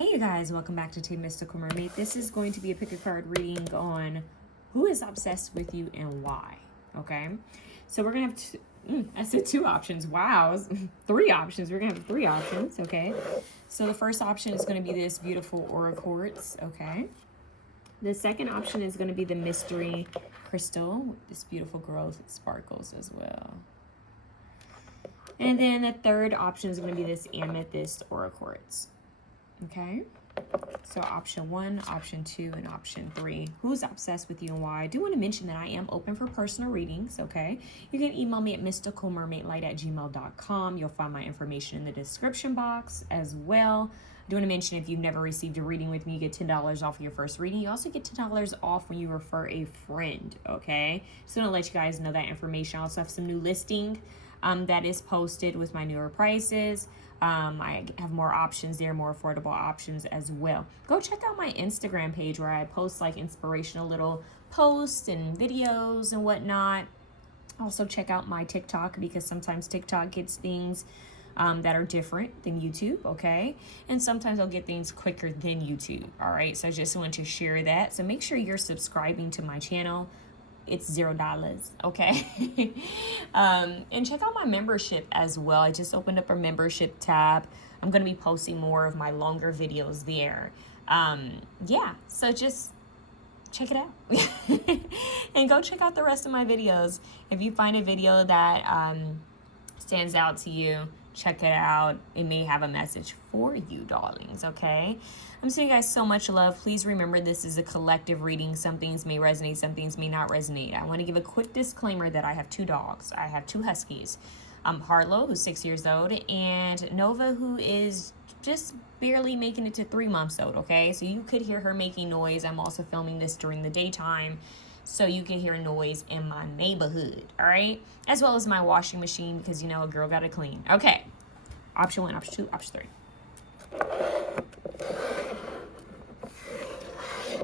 Hey you guys, welcome back to Team Mystical Mermaid. This is going to be a pick a card reading on who is obsessed with you and why. Okay, so we're gonna have I said two options. Wow, three options. We're gonna have three options. Okay, so the first option is going to be this beautiful aura quartz. Okay, the second option is going to be the mystery crystal. This beautiful girl that sparkles as well. And then the third option is going to be this amethyst aura quartz. Okay, so option 1, option 2, and option 3. Who's obsessed with you and why? I do want to mention that I am open for personal readings. Okay, you can email me at mysticalmermaidlight@gmail.com. You'll find my information in the description box as well. I do want to mention if you've never received a reading with me, you get $10 off your first reading. You also get $10 off when you refer a friend. Okay, just want to let you guys know that information. I also have some new listing that is posted with my newer prices. I have more options there, more affordable options as well. Go check out my Instagram page where I post like inspirational little posts and videos and whatnot. Also check out my TikTok because sometimes TikTok gets things that are different than YouTube, okay? And sometimes I'll get things quicker than YouTube, all right? So I just want to share that. So make sure you're subscribing to my channel. It's $0, okay? And check out my membership as well. I just opened up a membership tab. I'm going to be posting more of my longer videos there. Yeah, so just check it out. And go check out the rest of my videos. If you find a video that stands out to you, check it out. It may have a message for you, darlings, okay? I'm sending you guys so much love. Please remember this is a collective reading. Some things may resonate, some things may not resonate. I want to give a quick disclaimer that I have two dogs. I have two huskies. Harlow, who's 6 years old, and Nova, who is just barely making it to 3 months old, okay? So you could hear her making noise. I'm also filming this during the daytime, so you can hear noise in my neighborhood, all right? As well as my washing machine, because, you know, a girl got to clean. Okay, option 1, option 2, option 3.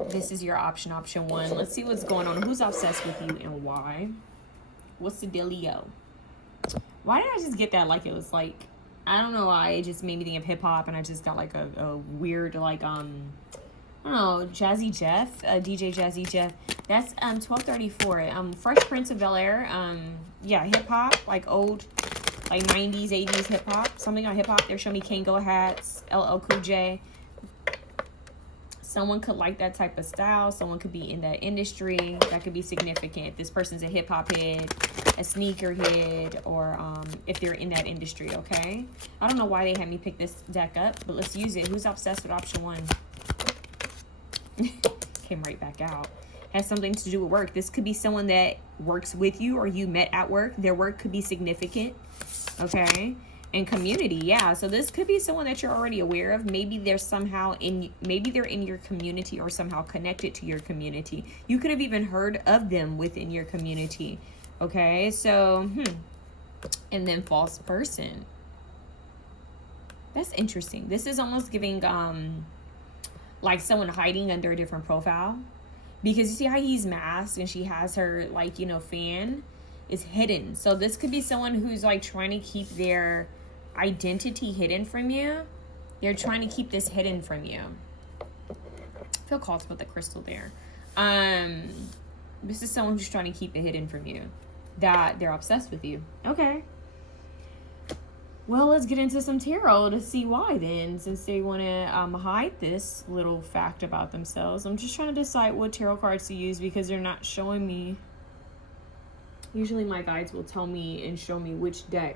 This is your option 1. Let's see what's going on. Who's obsessed with you and why? What's the dealio? Why did I just get that like it was like, I don't know why, it just made me think of hip hop, and I just got like a weird like I don't know, Jazzy Jeff, DJ Jazzy Jeff. That's 1234. Fresh Prince of Bel-Air. Yeah, hip hop, like old, like 90s, 80s hip hop. Something on hip hop. They're showing me Kangol hats, LL Cool J. Someone could like that type of style. Someone could be in that industry. That could be significant. If this person's a hip hop head, a sneaker head, or if they're in that industry, okay? I don't know why they had me pick this deck up, but let's use it. Who's obsessed with option 1? Came right back out. Has something to do with work. This could be someone that works with you or you met at work. Their work could be significant, okay? And community, yeah. So this could be someone that you're already aware of. Maybe they're somehow maybe they're in your community or somehow connected to your community. You could have even heard of them within your community, okay? So, and then false person. That's interesting. This is almost giving like someone hiding under a different profile, because you see how he's masked and she has her like, you know, fan is hidden. So this could be someone who's like trying to keep their identity hidden from you. They're trying to keep this hidden from you. I feel called to put the crystal there. This is someone who's trying to keep it hidden from you, that they're obsessed with you. Okay. Well, let's get into some tarot to see why then, since they want to hide this little fact about themselves. I'm just trying to decide what tarot cards to use because they're not showing me. Usually my guides will tell me and show me which deck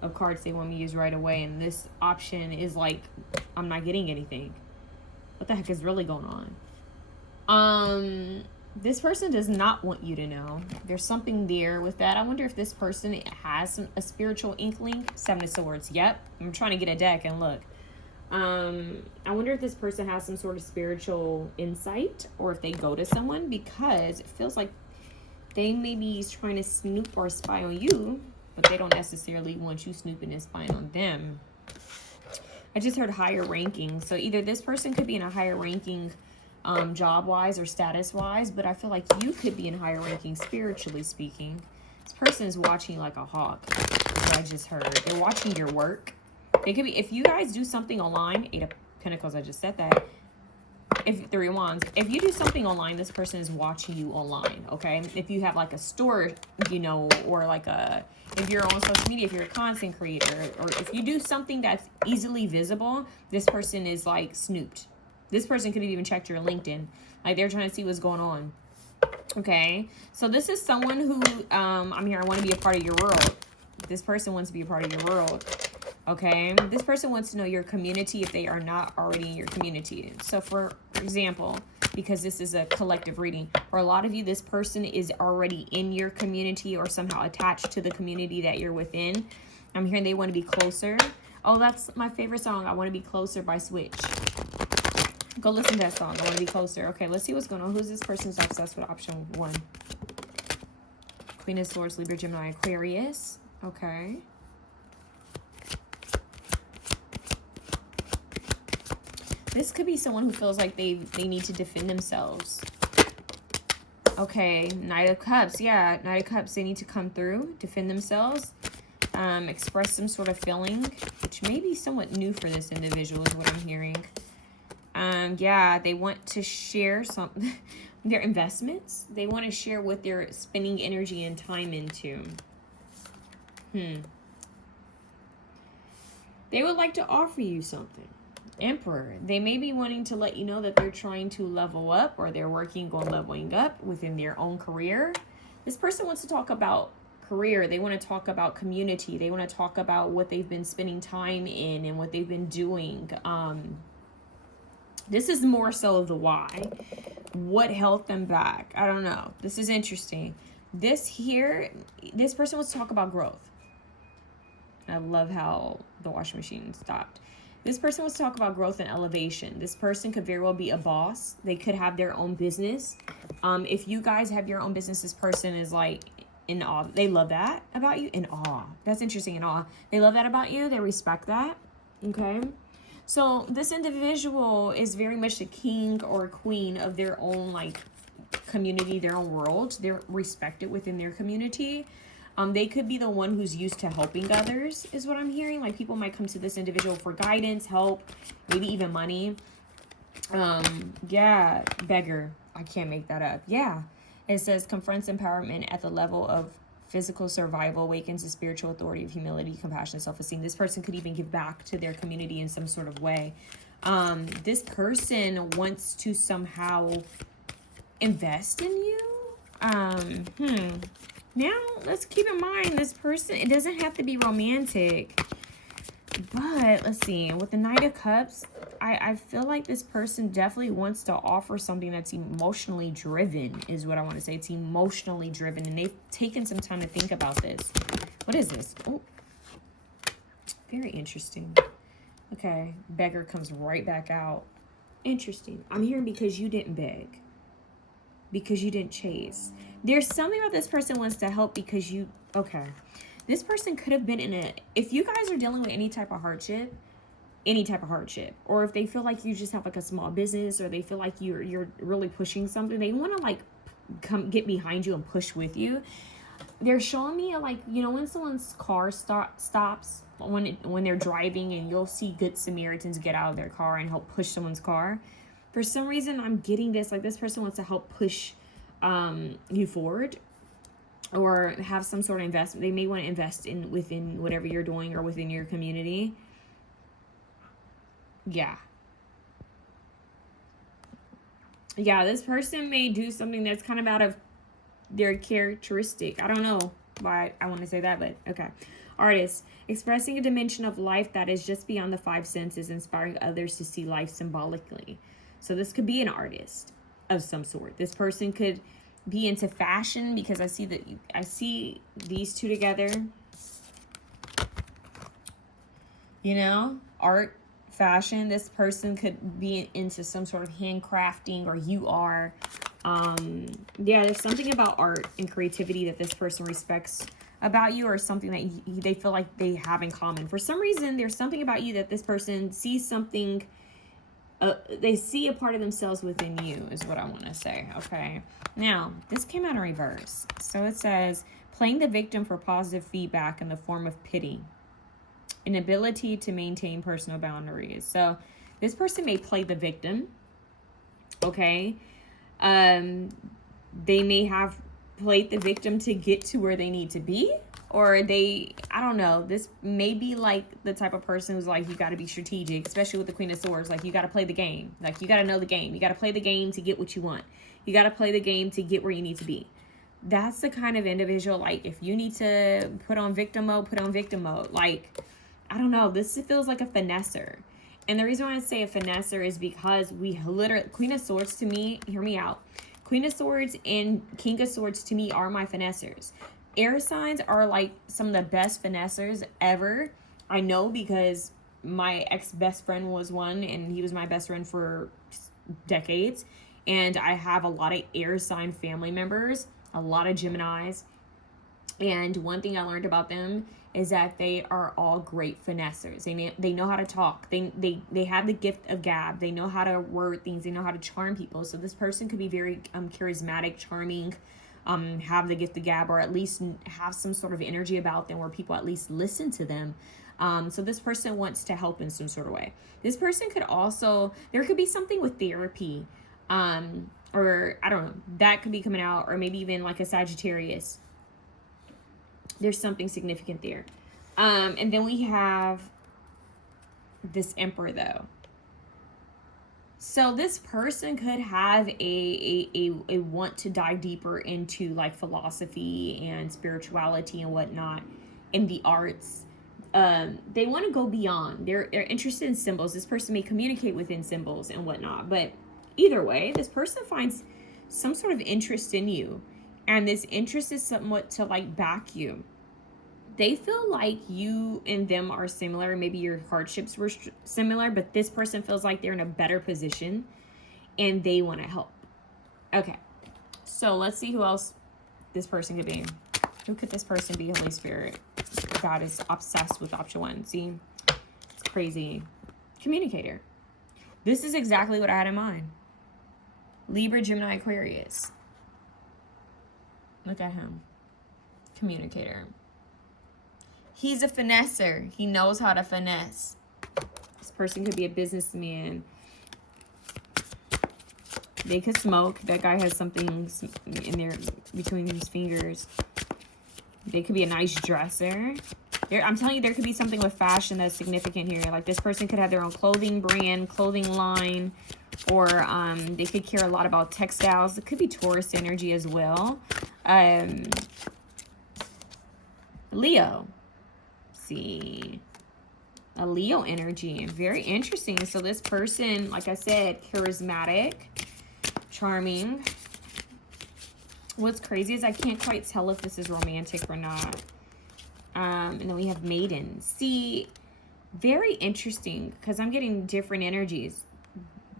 of cards they want me to use right away, and this option is like, I'm not getting anything. What the heck is really going on? This person does not want you to know. There's something there with that. I wonder if this person has a spiritual inkling. 7 of Swords. Yep. I'm trying to get a deck and look. I wonder if this person has some sort of spiritual insight, or if they go to someone, because it feels like they may be trying to snoop or spy on you, but they don't necessarily want you snooping and spying on them. I just heard higher ranking. So either this person could be in a higher ranking job-wise or status-wise, but I feel like you could be in higher ranking spiritually speaking. This person is watching like a hawk, is what I just heard. They're watching your work. They could be, if you guys do something online, 8 of Pentacles, I just said that. If Three of Wands, if you do something online, this person is watching you online, okay? If you have like a store, you know, or like if you're on social media, if you're a content creator, or if you do something that's easily visible, this person is like snooped. This person could have even checked your LinkedIn. Like they're trying to see what's going on, okay? So this is someone who, I'm here, I want to be a part of your world. This person wants to be a part of your world. Okay, this person wants to know your community if they are not already in your community. So for example, because this is a collective reading, for a lot of you, this person is already in your community or somehow attached to the community that you're within. I'm hearing they want to be closer. Oh, that's my favorite song, I Want to Be Closer by Switch. Go listen to that song, I Want to Be Closer. Okay, let's see what's going on. Who's this person who's obsessed with option 1? Queen of Swords, Libra, Gemini, Aquarius. Okay. This could be someone who feels like they need to defend themselves. Okay, Knight of Cups. Yeah, Knight of Cups, they need to come through, defend themselves, express some sort of feeling, which may be somewhat new for this individual is what I'm hearing. Yeah, they want to share their investments. They want to share what they're spending energy and time into. They would like to offer you something. Emperor, they may be wanting to let you know that they're trying to level up or they're working on leveling up within their own career. This person wants to talk about career. They want to talk about community. They want to talk about what they've been spending time in and what they've been doing. This is more so of the why. What held them back? I don't know. This is interesting. This person wants to talk about growth. I love how the washing machine stopped. This person wants to talk about growth and elevation. This person could very well be a boss. They could have their own business. If you guys have your own business, this person is like in awe. They love that about you. In awe. That's interesting. In awe. They love that about you. They respect that. Okay. So this individual is very much the king or queen of their own like community, their own world. They're respected within their community. They could be the one who's used to helping others, is what I'm hearing. Like people might come to this individual for guidance, help, maybe even money. Yeah, beggar. I can't make that up. Yeah. It says confronts empowerment at the level of physical survival, awakens the spiritual authority of humility, compassion, self-esteem. This person could even give back to their community in some sort of way. This person wants to somehow invest in you. Now, let's keep in mind, this person, it doesn't have to be romantic. But, let's see, with the Knight of Cups, I feel like this person definitely wants to offer something that's emotionally driven, is what I want to say. It's emotionally driven, and they've taken some time to think about this. What is this? Oh, very interesting. Okay, beggar comes right back out. Interesting. I'm hearing because you didn't beg. Because you didn't chase. There's something about this person wants to help because you, okay. This person could have been in a, if you guys are dealing with any type of hardship, or if they feel like you just have like a small business, or they feel like you're really pushing something, they want to like come get behind you and push with you. They're showing me like, you know, when someone's car stops, when they're driving, and you'll see good Samaritans get out of their car and help push someone's car. For some reason, I'm getting this, like this person wants to help push you forward, or have some sort of investment. They may want to invest within whatever you're doing or within your community. Yeah. Yeah, this person may do something that's kind of out of their characteristic. I don't know why I want to say that, but okay. Artist, expressing a dimension of life that is just beyond the five senses, inspiring others to see life symbolically. So this could be an artist of some sort. This person could be into fashion, because I see these two together. You know, art, fashion. This person could be into some sort of handcrafting, or you are. Yeah, there's something about art and creativity that this person respects about you, or something that they feel like they have in common. For some reason, there's something about you that this person sees something. They see a part of themselves within you, is what I want to say. Okay. Now, this came out in reverse. So it says, playing the victim for positive feedback in the form of pity. Inability to maintain personal boundaries. So This person may play the victim, okay? They may have played the victim to get to where they need to be, or I don't know. This may be like the type of person who's like, you got to be strategic, especially with the Queen of Swords. Like, you got to play the game. Like, you got to know the game. You got to play the game to get what you want. You got to play the game to get where you need to be. That's the kind of individual, like, if you need to put on victim mode, put on victim mode. Like, I don't know. This feels like a finesser. And the reason why I say a finesser is because we literally, Queen of Swords to me, hear me out. Queen of Swords and King of Swords to me are my finessers. Air signs are like some of the best finessers ever. I know because my ex-best friend was one, and he was my best friend for decades. And I have a lot of air sign family members, a lot of Geminis. And one thing I learned about them is that they are all great finessers. They know how to talk. They have the gift of gab. They know how to word things. They know how to charm people. So this person could be very charismatic, charming, have the gift of gab, or at least have some sort of energy about them where people at least listen to them. So this person wants to help in some sort of way. This person could also, there could be something with therapy, or I don't know, that could be coming out, or maybe even like a Sagittarius. There's something significant there. And then we have this Emperor though. So this person could have a want to dive deeper into like philosophy and spirituality and whatnot in the arts. They want to go beyond. They're interested in symbols. This person may communicate within symbols and whatnot. But either way, this person finds some sort of interest in you. And this interest is somewhat to like back you. They feel like you and them are similar. Maybe your hardships were similar, but this person feels like they're in a better position and they want to help. Okay, so let's see who else this person could be. Who could this person be? Holy Spirit. God is obsessed with option one. See, it's crazy. Communicator. This is exactly what I had in mind. Libra, Gemini, Aquarius. Look at him. Communicator. He's a finesser. He knows how to finesse. This person could be a businessman. They could smoke. That guy has something in there between his fingers. They could be a nice dresser. I'm telling you, there could be something with fashion that's significant here. Like this person could have their own clothing brand, clothing line, or they could care a lot about textiles. It could be Taurus energy as well. Leo. See, a Leo energy, very interesting. So this person, like I said, charismatic, charming. What's crazy is I can't quite tell if this is romantic or not. And then we have Maiden. See, very interesting because I'm getting different energies.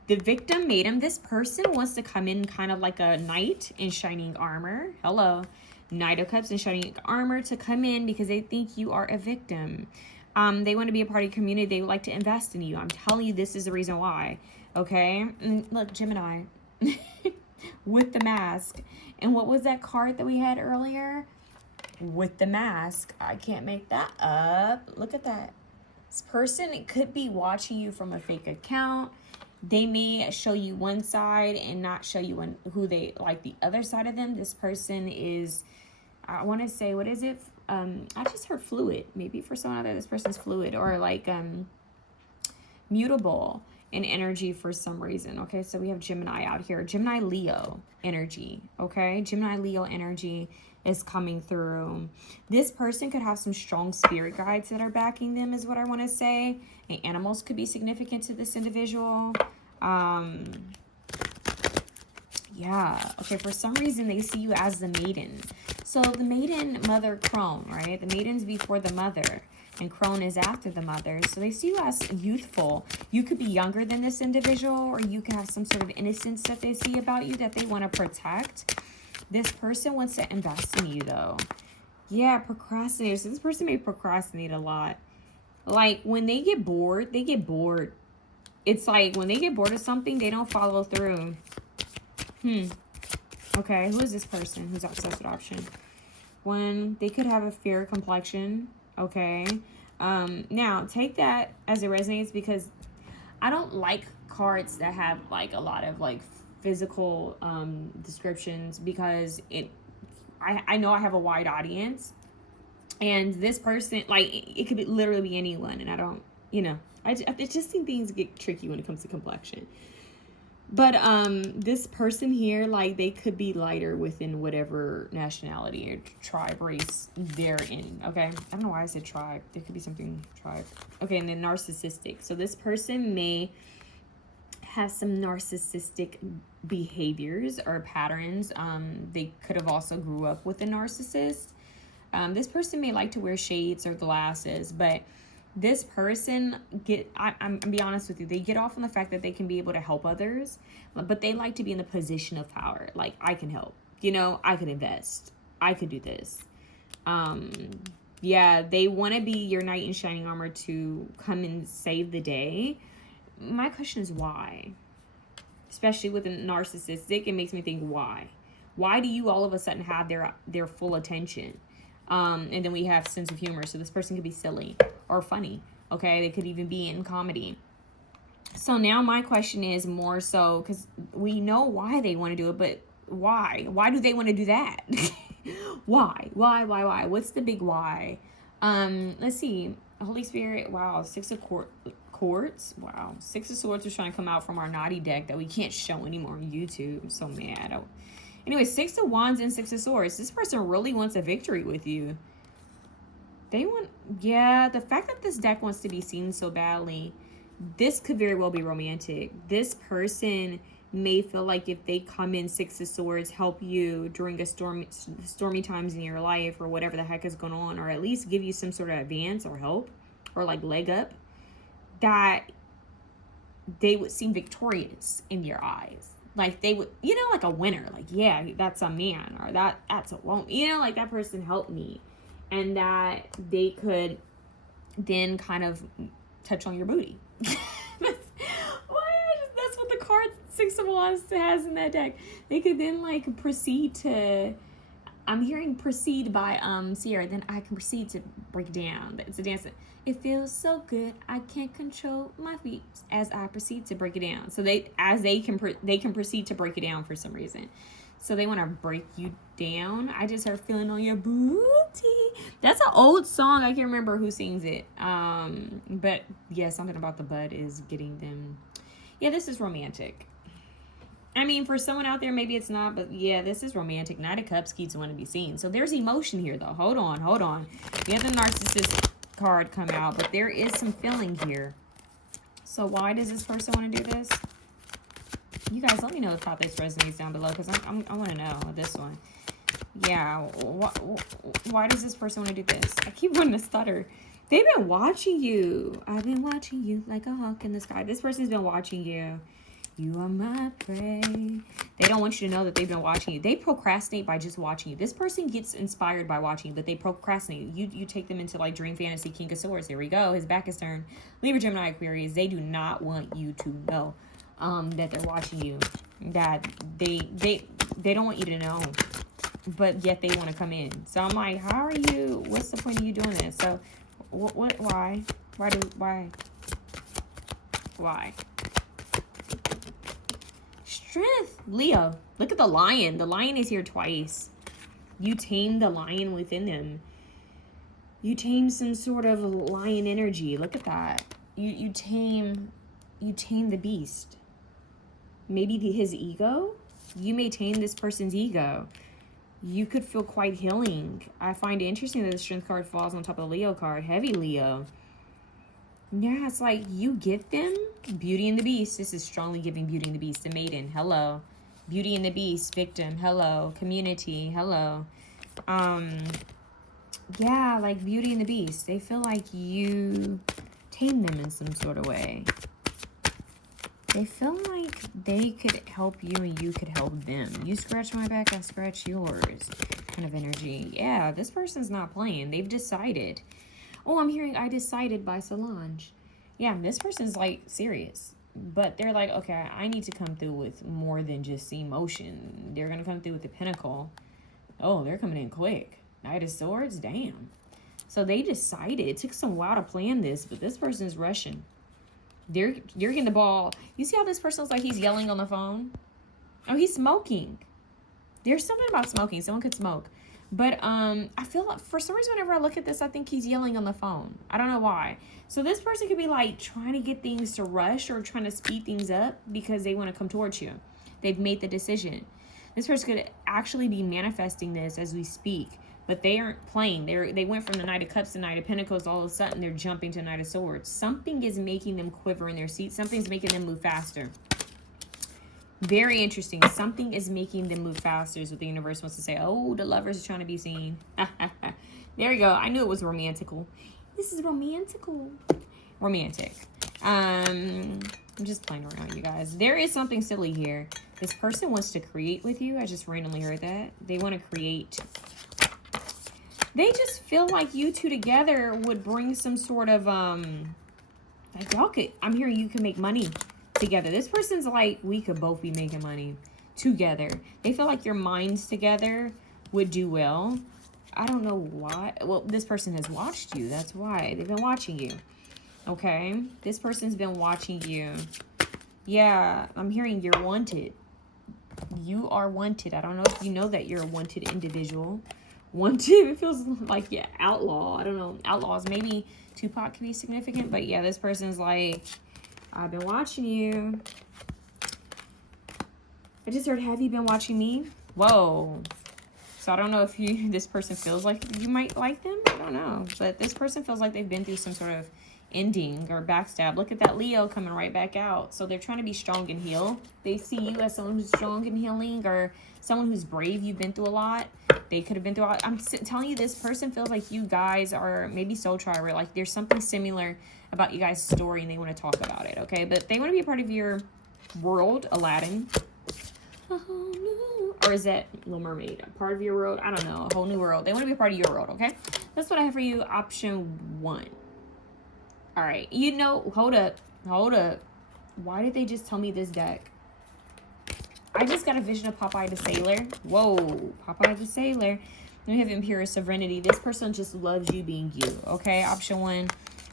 The victim, Maiden, this person wants to come in kind of like a knight in shining armor. Hello. Knight of Cups and shining armor to come in because they think you are a victim. They want to be a part of the community. They would like to invest in you. I'm telling you, this is the reason why. Okay? And look, Gemini. With the mask. And what was that card that we had earlier? With the mask. I can't make that up. Look at that. This person, it could be watching you from a fake account. They may show you one side and not show you who they like the other side of them. This person is, I want to say, what is it? I just heard fluid. Maybe for someone out there, this person's fluid or like mutable in energy for some reason. Okay, so we have Gemini out here. Gemini Leo energy. Okay, Gemini Leo energy is coming through. This person could have some strong spirit guides that are backing them is what I want to say. And animals could be significant to this individual. Yeah, okay, for some reason they see you as the maiden. So the maiden, mother, crone, right? The maiden's before the mother and crone is after the mother. So they see you as youthful. You could be younger than this individual, or you can have some sort of innocence that they see about you that they want to protect. This person wants to invest in you though. Yeah, procrastinators. So this person may procrastinate a lot. Like when they get bored, they get bored. It's like when they get bored of something, they don't follow through. Okay, who is this person who's obsessed with option? One, they could have a fair complexion. Okay. Now take that as it resonates because I don't like cards that have like a lot of like physical descriptions, because I know I have a wide audience, and this person, like, it could literally be anyone, and I don't, you know, I just think things get tricky when it comes to complexion. But this person here, like, they could be lighter within whatever nationality or tribe, race they're in, okay? I don't know why I said tribe. There could be something tribe. Okay, and then narcissistic. So this person may have some narcissistic behaviors or patterns. They could have also grew up with a narcissist. This person may like to wear shades or glasses, but this person I'm be honest with you, they get off on the fact that they can be able to help others, but they like to be in the position of power. Like, I can help, you know, I could invest, I could do this. Yeah, they want to be your knight in shining armor to come and save the day. My question is why? Especially with a narcissistic, it makes me think, why? Why do you all of a sudden have their full attention? And then we have sense of humor. So this person could be silly or funny. Okay, they could even be in comedy. So now my question is more so, because we know why they want to do it, but why? Why do they want to do that? Why? What's the big why? Let's see. Holy Spirit. Wow. Six of Quartz. Wow. Six of Swords was trying to come out from our naughty deck that we can't show anymore on YouTube. I'm so mad. Anyway, Six of Wands and Six of Swords. This person really wants a victory with you. They want, yeah, the fact that this deck wants to be seen so badly, this could very well be romantic. This person may feel like if they come in Six of Swords, help you during a stormy times in your life or whatever the heck is going on, or at least give you some sort of advance or help or like leg up, that they would seem victorious in your eyes. Like they would, you know, like a winner. Like, yeah, that's a man, or that's a woman. You know, like that person helped me. And that they could then kind of touch on your booty. That's what the card Six of Wands has in that deck. They could then like proceed to, I'm hearing proceed by Sierra, then I can proceed to break down. It's a dance. It feels so good, I can't control my feet as I proceed to break it down. So they can proceed to break it down for some reason. So they want to break you down. I just heard feeling on your booty. That's an old song. I can't remember who sings it. But yeah, something about the bud is getting them. Yeah, this is romantic. I mean, for someone out there, maybe it's not, but yeah, this is romantic. Knight of Cups keeps want to be seen. So there's emotion here, though. Hold on. We have the narcissist card come out, but there is some feeling here. So why does this person want to do this? You guys, let me know if this resonates down below, because I want to know this one. Yeah, why does this person want to do this? I keep wanting to stutter. They've been watching you. I've been watching you like a hawk in the sky. This person's been watching you. You are my prey. They don't want you to know that they've been watching you. They procrastinate by just watching you. This person gets inspired by watching you, but they procrastinate. You take them into like dream fantasy, King of Swords. Here we go. His back is turned. Libra, Gemini, Aquarius. They do not want you to know that they're watching you. That they don't want you to know, but yet they want to come in. So I'm like, how are you? What's the point of you doing this? So why? Strength, Leo. Look at the lion. The lion is here twice. You tame the lion within them. You tame some sort of lion energy. Look at that. You tame the beast. Maybe his ego. You may tame this person's ego. You could feel quite healing. I find it interesting that the Strength card falls on top of the Leo card. Heavy Leo. Yeah, it's like you get them. Beauty and the Beast. This is strongly giving Beauty and the Beast. The Maiden. Hello. Beauty and the Beast. Victim. Hello. Community. Hello. Yeah, like Beauty and the Beast. They feel like you tame them in some sort of way. They feel like they could help you and you could help them. You scratch my back, I scratch yours kind of energy. Yeah, this person's not playing. They've decided. Oh, I'm hearing I decided by Solange. Yeah, this person's like serious. But they're like, okay, I need to come through with more than just emotion. They're going to come through with the Pinnacle. Oh, they're coming in quick. Knight of Swords, damn. So they decided. It took some while to plan this, but this person's rushing. You're getting the ball. You see how this person's like he's yelling on the phone? Oh, he's smoking. There's something about smoking. Someone could smoke. But I feel like for some reason whenever I look at this, I think he's yelling on the phone. I don't know why. So this person could be like trying to get things to rush or trying to speed things up because they want to come towards you. They've made the decision. This person could actually be manifesting this as we speak, but they aren't playing. They went from the Knight of Cups to Knight of Pentacles. All of a sudden, they're jumping to Knight of Swords. Something is making them quiver in their seat. Something's making them move faster. Very interesting. Something is making them move faster is what the universe wants to say. Oh, the lovers are trying to be seen. There we go. I knew it was romantical. This is romantical. Romantic. I'm just playing around, you guys. There is something silly here. This person wants to create with you. I just randomly heard that. They want to create. They just feel like you two together would bring some sort of, like y'all could, I'm hearing you can make money together. This person's like, we could both be making money together. They feel like your minds together would do well. I don't know why. Well, this person has watched you. That's why. They've been watching you. Okay? This person's been watching you. Yeah, I'm hearing you're wanted. You are wanted. I don't know if you know that you're a wanted individual. Wanted, it feels like, yeah, outlaw. I don't know. Outlaws. Maybe Tupac could be significant. But yeah, this person's like, I've been watching you. I just heard, have you been watching me? Whoa. So I don't know if this person feels like you might like them. I don't know. But this person feels like they've been through some sort of ending or backstab. Look at that Leo coming right back out. So they're trying to be strong and heal. They see you as someone who's strong and healing or someone who's brave. You've been through a lot. They could have been through a lot. I'm telling you, this person feels like you guys are maybe soul trier. Like there's something similar about you guys' story and they want to talk about it. Okay. But they want to be a part of your world, Aladdin. A whole new, or is that Little Mermaid? A part of your world? I don't know. A whole new world. They want to be a part of your world, okay? That's what I have for you. Option 1. All right. You know, hold up. Hold up. Why did they just tell me this deck? I just got a vision of Popeye the Sailor. Whoa. Popeye the Sailor. Then we have Imperial Serenity. This person just loves you being you, okay? Option 1.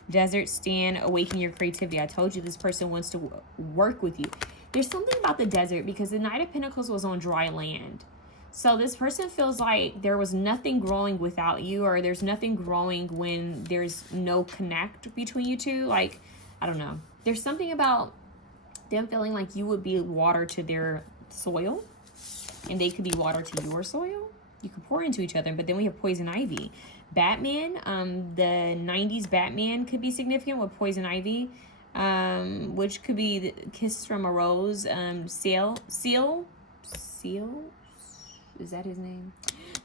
Desert Stand. Awaken your creativity. I told you this person wants to work with you. There's something about the desert because the Knight of Pentacles was on dry land. So this person feels like there was nothing growing without you, or there's nothing growing when there's no connect between you two. Like, I don't know. There's something about them feeling like you would be water to their soil and they could be water to your soil. You could pour into each other, but then we have Poison Ivy. Batman, the 90s Batman could be significant with Poison Ivy. Which could be the Kiss from a Rose, Seal, is that his name?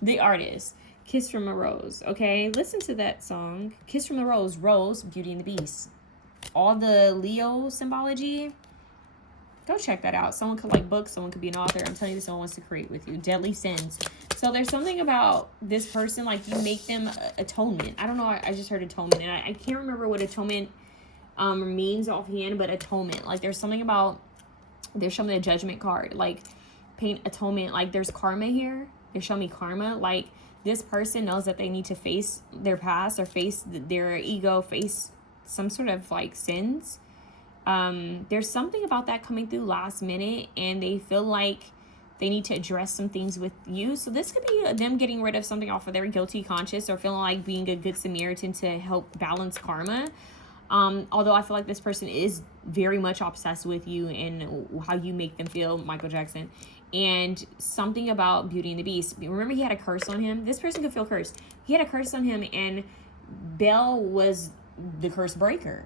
The artist, Kiss from a Rose, okay? Listen to that song, Kiss from the Rose, Rose, Beauty and the Beast. All the Leo symbology, go check that out. Someone could like books, someone could be an author. I'm telling you, someone wants to create with you. Deadly Sins. So there's something about this person, like you make them atonement. I don't know, I just heard atonement, and I can't remember what atonement means offhand, but atonement, like there's something about, they're showing me a Judgment card, like paint atonement, like there's karma here. They're showing me karma, like this person knows that they need to face their past or face their ego, face some sort of like sins. There's something about that coming through last minute and they feel like they need to address some things with you. So this could be them getting rid of something off of their guilty conscience or feeling like being a good Samaritan to help balance karma. Although I feel like this person is very much obsessed with you and how you make them feel, Michael Jackson, and something about Beauty and the Beast. Remember, he had a curse on him. This person could feel cursed. He had a curse on him, and Belle was the curse breaker.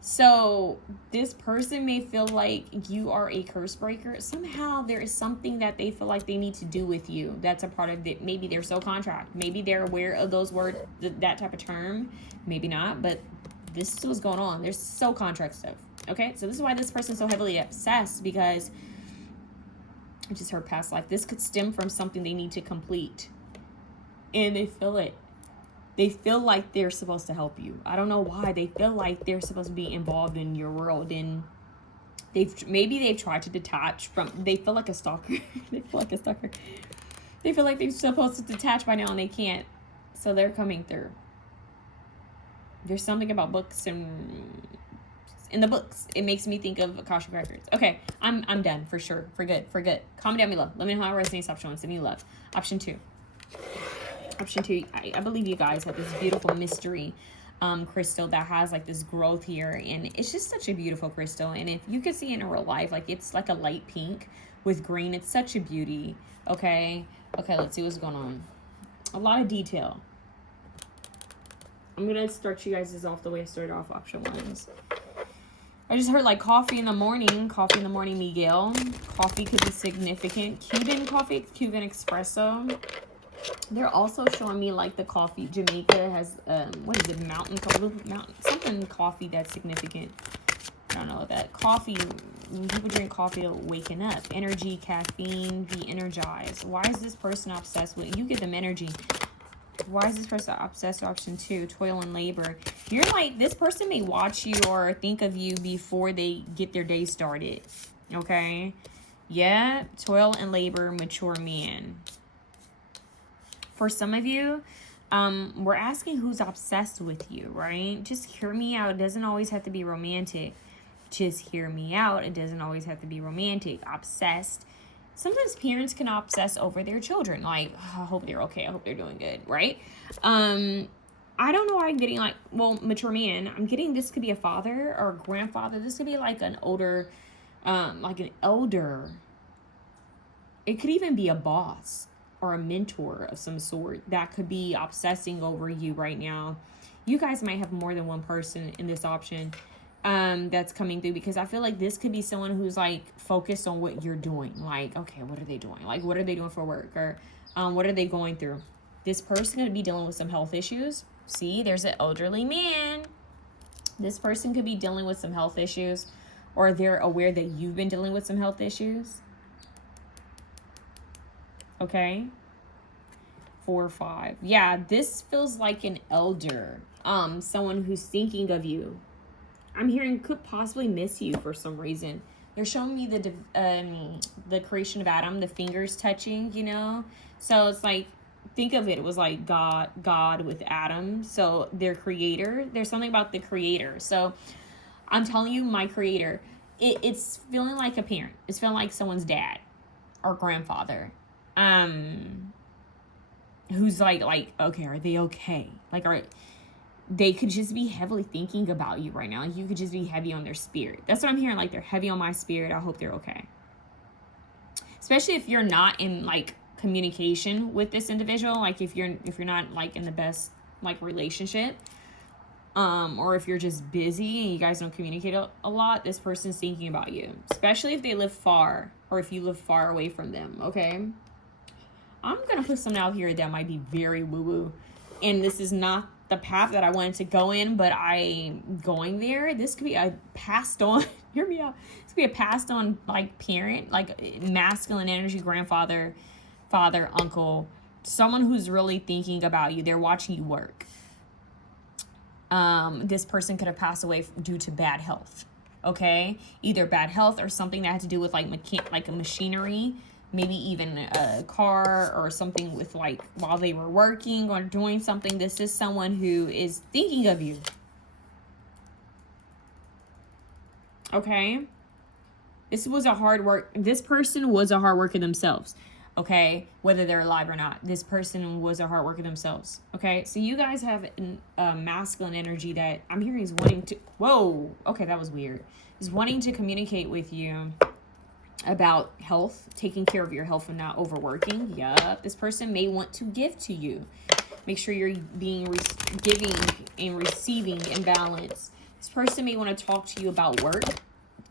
So this person may feel like you are a curse breaker. Somehow there is something that they feel like they need to do with you. That's a part of it. Maybe they're so contract. Maybe they're aware of those words, that type of term. Maybe not, but this is what's going on. There's so contract stuff. Okay, so this is why this person's so heavily obsessed, because I just heard past life. This could stem from something they need to complete, and they feel it. They feel like they're supposed to help you. I don't know why. They feel like they're supposed to be involved in your world, and maybe they've tried to detach from. They feel like a stalker. They feel like a stalker. They feel like they're supposed to detach by now, and they can't. So they're coming through. There's something about books and In the books, it makes me think of Akashic Records. Okay, I'm done for sure. For good. Comment down below. Let me know how it resonates. Option 1, send me love. Option 2. Option 2, I believe you guys have this beautiful mystery crystal that has like this growth here, and it's just such a beautiful crystal. And if you could see it in real life, like it's like a light pink with green. It's such a beauty. Okay, let's see what's going on. A lot of detail. I'm gonna start you guys off the way I started off. Option 1s. I just heard like coffee in the morning, Miguel. Coffee could be significant. Cuban coffee, Cuban espresso. They're also showing me like the coffee. Jamaica has, what is it, mountain, something coffee that's significant. I don't know that. Coffee, when people drink coffee, they're waking up. Energy, caffeine, be energized. Why is this person obsessed with, you give them energy. Why is this person obsessed with option 2? Toil and labor. You're like, this person may watch you or think of you before they get their day started. Okay? Yeah, toil and labor, mature man. For some of you, we're asking who's obsessed with you, right? Just hear me out. It doesn't always have to be romantic. Just hear me out. It doesn't always have to be romantic. Obsessed. Sometimes parents can obsess over their children. Like, oh, I hope they're okay. I hope they're doing good, right? I don't know why I'm getting like, well, mature man. I'm getting this could be a father or a grandfather. This could be like an older, like an elder. It could even be a boss or a mentor of some sort that could be obsessing over you right now. You guys might have more than one person in this option that's coming through, because I feel like this could be someone who's like focused on what you're doing. Like, okay, what are they doing? Like, what are they doing for work? Or what are they going through? This person could be dealing with some health issues. See, there's an elderly man. This person could be dealing with some health issues, or they're aware that you've been dealing with some health issues. Okay. 4 or 5. Yeah, this feels like an elder. Someone who's thinking of you. I'm hearing could possibly miss you for some reason. They're showing me the creation of Adam, the fingers touching, you know? So it's like, think of it. It was like God with Adam. So their creator. There's something about the creator. So I'm telling you, my creator, it's feeling like a parent. It's feeling like someone's dad or grandfather. Who's like, okay, are they okay? Like, they could just be heavily thinking about you right now. Like, you could just be heavy on their spirit. That's what I'm hearing. Like, they're heavy on my spirit. I hope they're okay. Especially if you're not in like communication with this individual. Like, if you're not like in the best like relationship, or if you're just busy and you guys don't communicate a lot, this person's thinking about you. Especially if they live far, or if you live far away from them. Okay. I'm going to put something out here that might be very woo-woo. And this is not the path that I wanted to go in, but I'm going there. This could be a passed on, hear me out. This could be a passed on like parent, like masculine energy, grandfather, father, uncle, someone who's really thinking about you. They're watching you work. This person could have passed away due to bad health. Okay. Either bad health or something that had to do with like a machinery. Maybe even a car or something with like while they were working or doing something. This is someone who is thinking of you. Okay. This was a hard work. This person was a hard worker themselves. Okay. Whether they're alive or not, this person was a hard worker themselves. Okay. So you guys have a masculine energy that I'm hearing is wanting to, whoa. Okay. That was weird. Is wanting to communicate with you about health, taking care of your health and not overworking. Yup. This person may want to give to you. Make sure you're being giving and receiving in balance. This person may want to talk to you about work.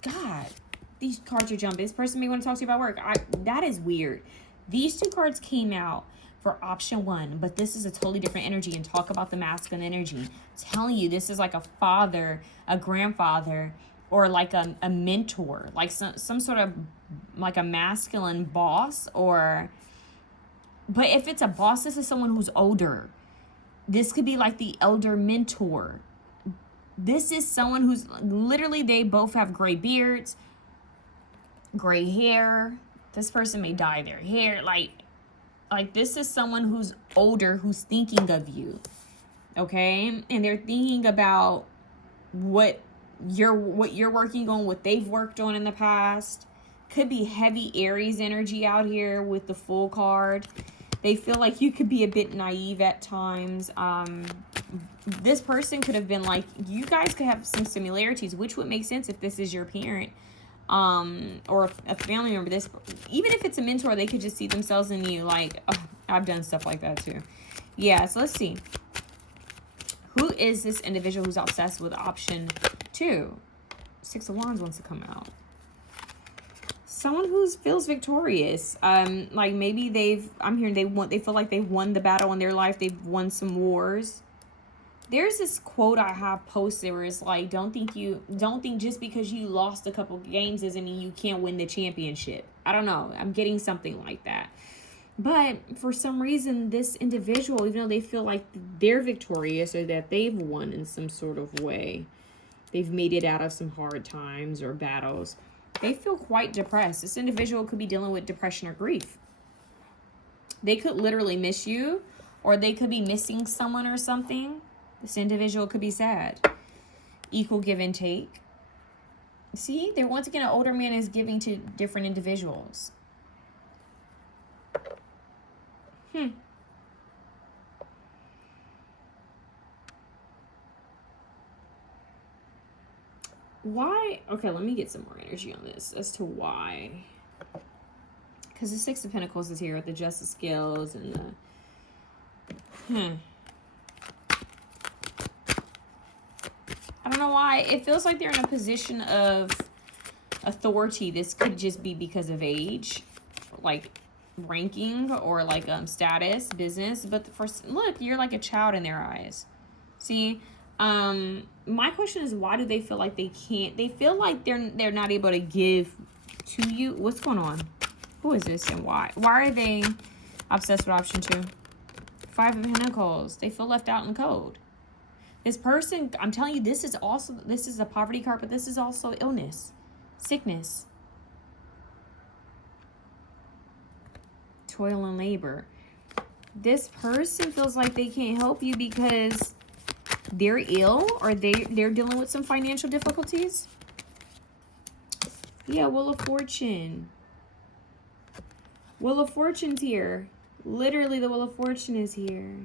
God, these cards are jumping. This person may want to talk to you about work. That is weird. These 2 cards came out for option 1, but this is a totally different energy, and talk about the masculine energy. I'm telling you, this is like a father, a grandfather, or like a mentor, like some sort of like a masculine boss. Or but if it's a boss, this is someone who's older. This could be like the elder mentor. This is someone who's literally, they both have gray beards, gray hair. This person may dye their hair. Like this is someone who's older, who's thinking of you. Okay. And they're thinking about what what you're working on, what they've worked on in the past. Could be heavy Aries energy out here with the Fool card. They feel like you could be a bit naive at times. This person could have been like, you guys could have some similarities, which would make sense if this is your parent or a family member. This, even if it's a mentor, they could just see themselves in you. Like, oh, I've done stuff like that too. Yeah, so let's see. Who is this individual who's obsessed with option 2? 6 of Wands wants to come out. Someone who feels victorious. Like maybe I'm hearing they feel like they've won the battle in their life. They've won some wars. There's this quote I have posted where it's like, don't think just because you lost a couple games doesn't mean you can't win the championship. I don't know. I'm getting something like that. But for some reason, this individual, even though they feel like they're victorious or that they've won in some sort of way, they've made it out of some hard times or battles, they feel quite depressed. This individual could be dealing with depression or grief. They could literally miss you, or they could be missing someone or something. This individual could be sad. Equal give and take. See, there once again, an older man is giving to different individuals. Why? Okay, let me get some more energy on this as to why. Because the 6 of Pentacles is here with the Justice Scales and the... I don't know why. It feels like they're in a position of authority. This could just be because of age, like ranking or like status, business. But look, you're like a child in their eyes. See? My question is, why do they feel like they can't? They feel like they're not able to give to you. What's going on? Who is this and why? Why are they obsessed with option 2? 5 of Pentacles. They feel left out in the cold. This person, I'm telling you, this is a poverty card, but this is also illness, sickness, toil and labor. This person feels like they can't help you because they're ill or they're dealing with some financial difficulties. Yeah, Wheel of Fortune. Wheel of Fortune's here. Literally, the Wheel of Fortune is here.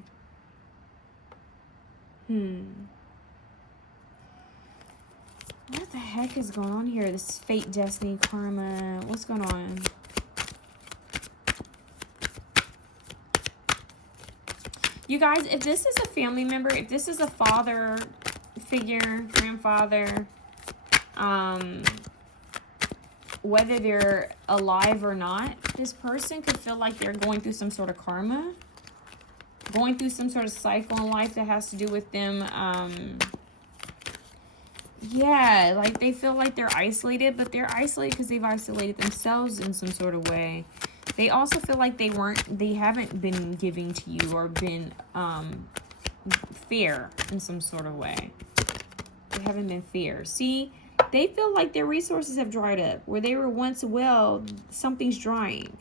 What the heck is going on here? This fate, destiny, karma. What's going on? You guys, if this is a family member, if this is a father figure, grandfather, whether they're alive or not, this person could feel like they're going through some sort of karma, going through some sort of cycle in life that has to do with them. Yeah, like they feel like they're isolated, but they're isolated because they've isolated themselves in some sort of way. They also feel like they haven't been giving to you or been fair in some sort of way. They haven't been fair. See, they feel like their resources have dried up. Where they were once well, something's drying.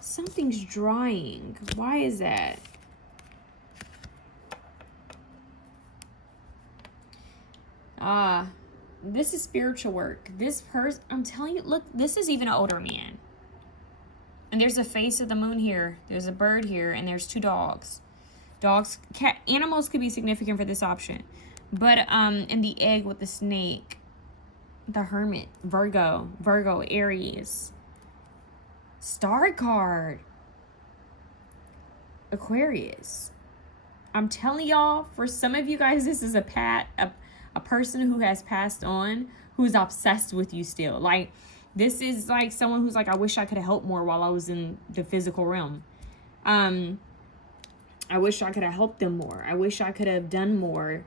Something's drying. Why is that? This is spiritual work. This person, I'm telling you, look, this is even an older man. And there's a face of the moon here. There's a bird here, and there's 2 dogs. Dogs, cat, animals could be significant for this option. But in the egg with the snake, the Hermit, Virgo, Aries, Star card, Aquarius. I'm telling y'all, for some of you guys, this is a person who has passed on, who's obsessed with you still. Like, this is like someone who's like, I wish I could have helped more while I was in the physical realm. I wish I could have helped them more. I wish I could have done more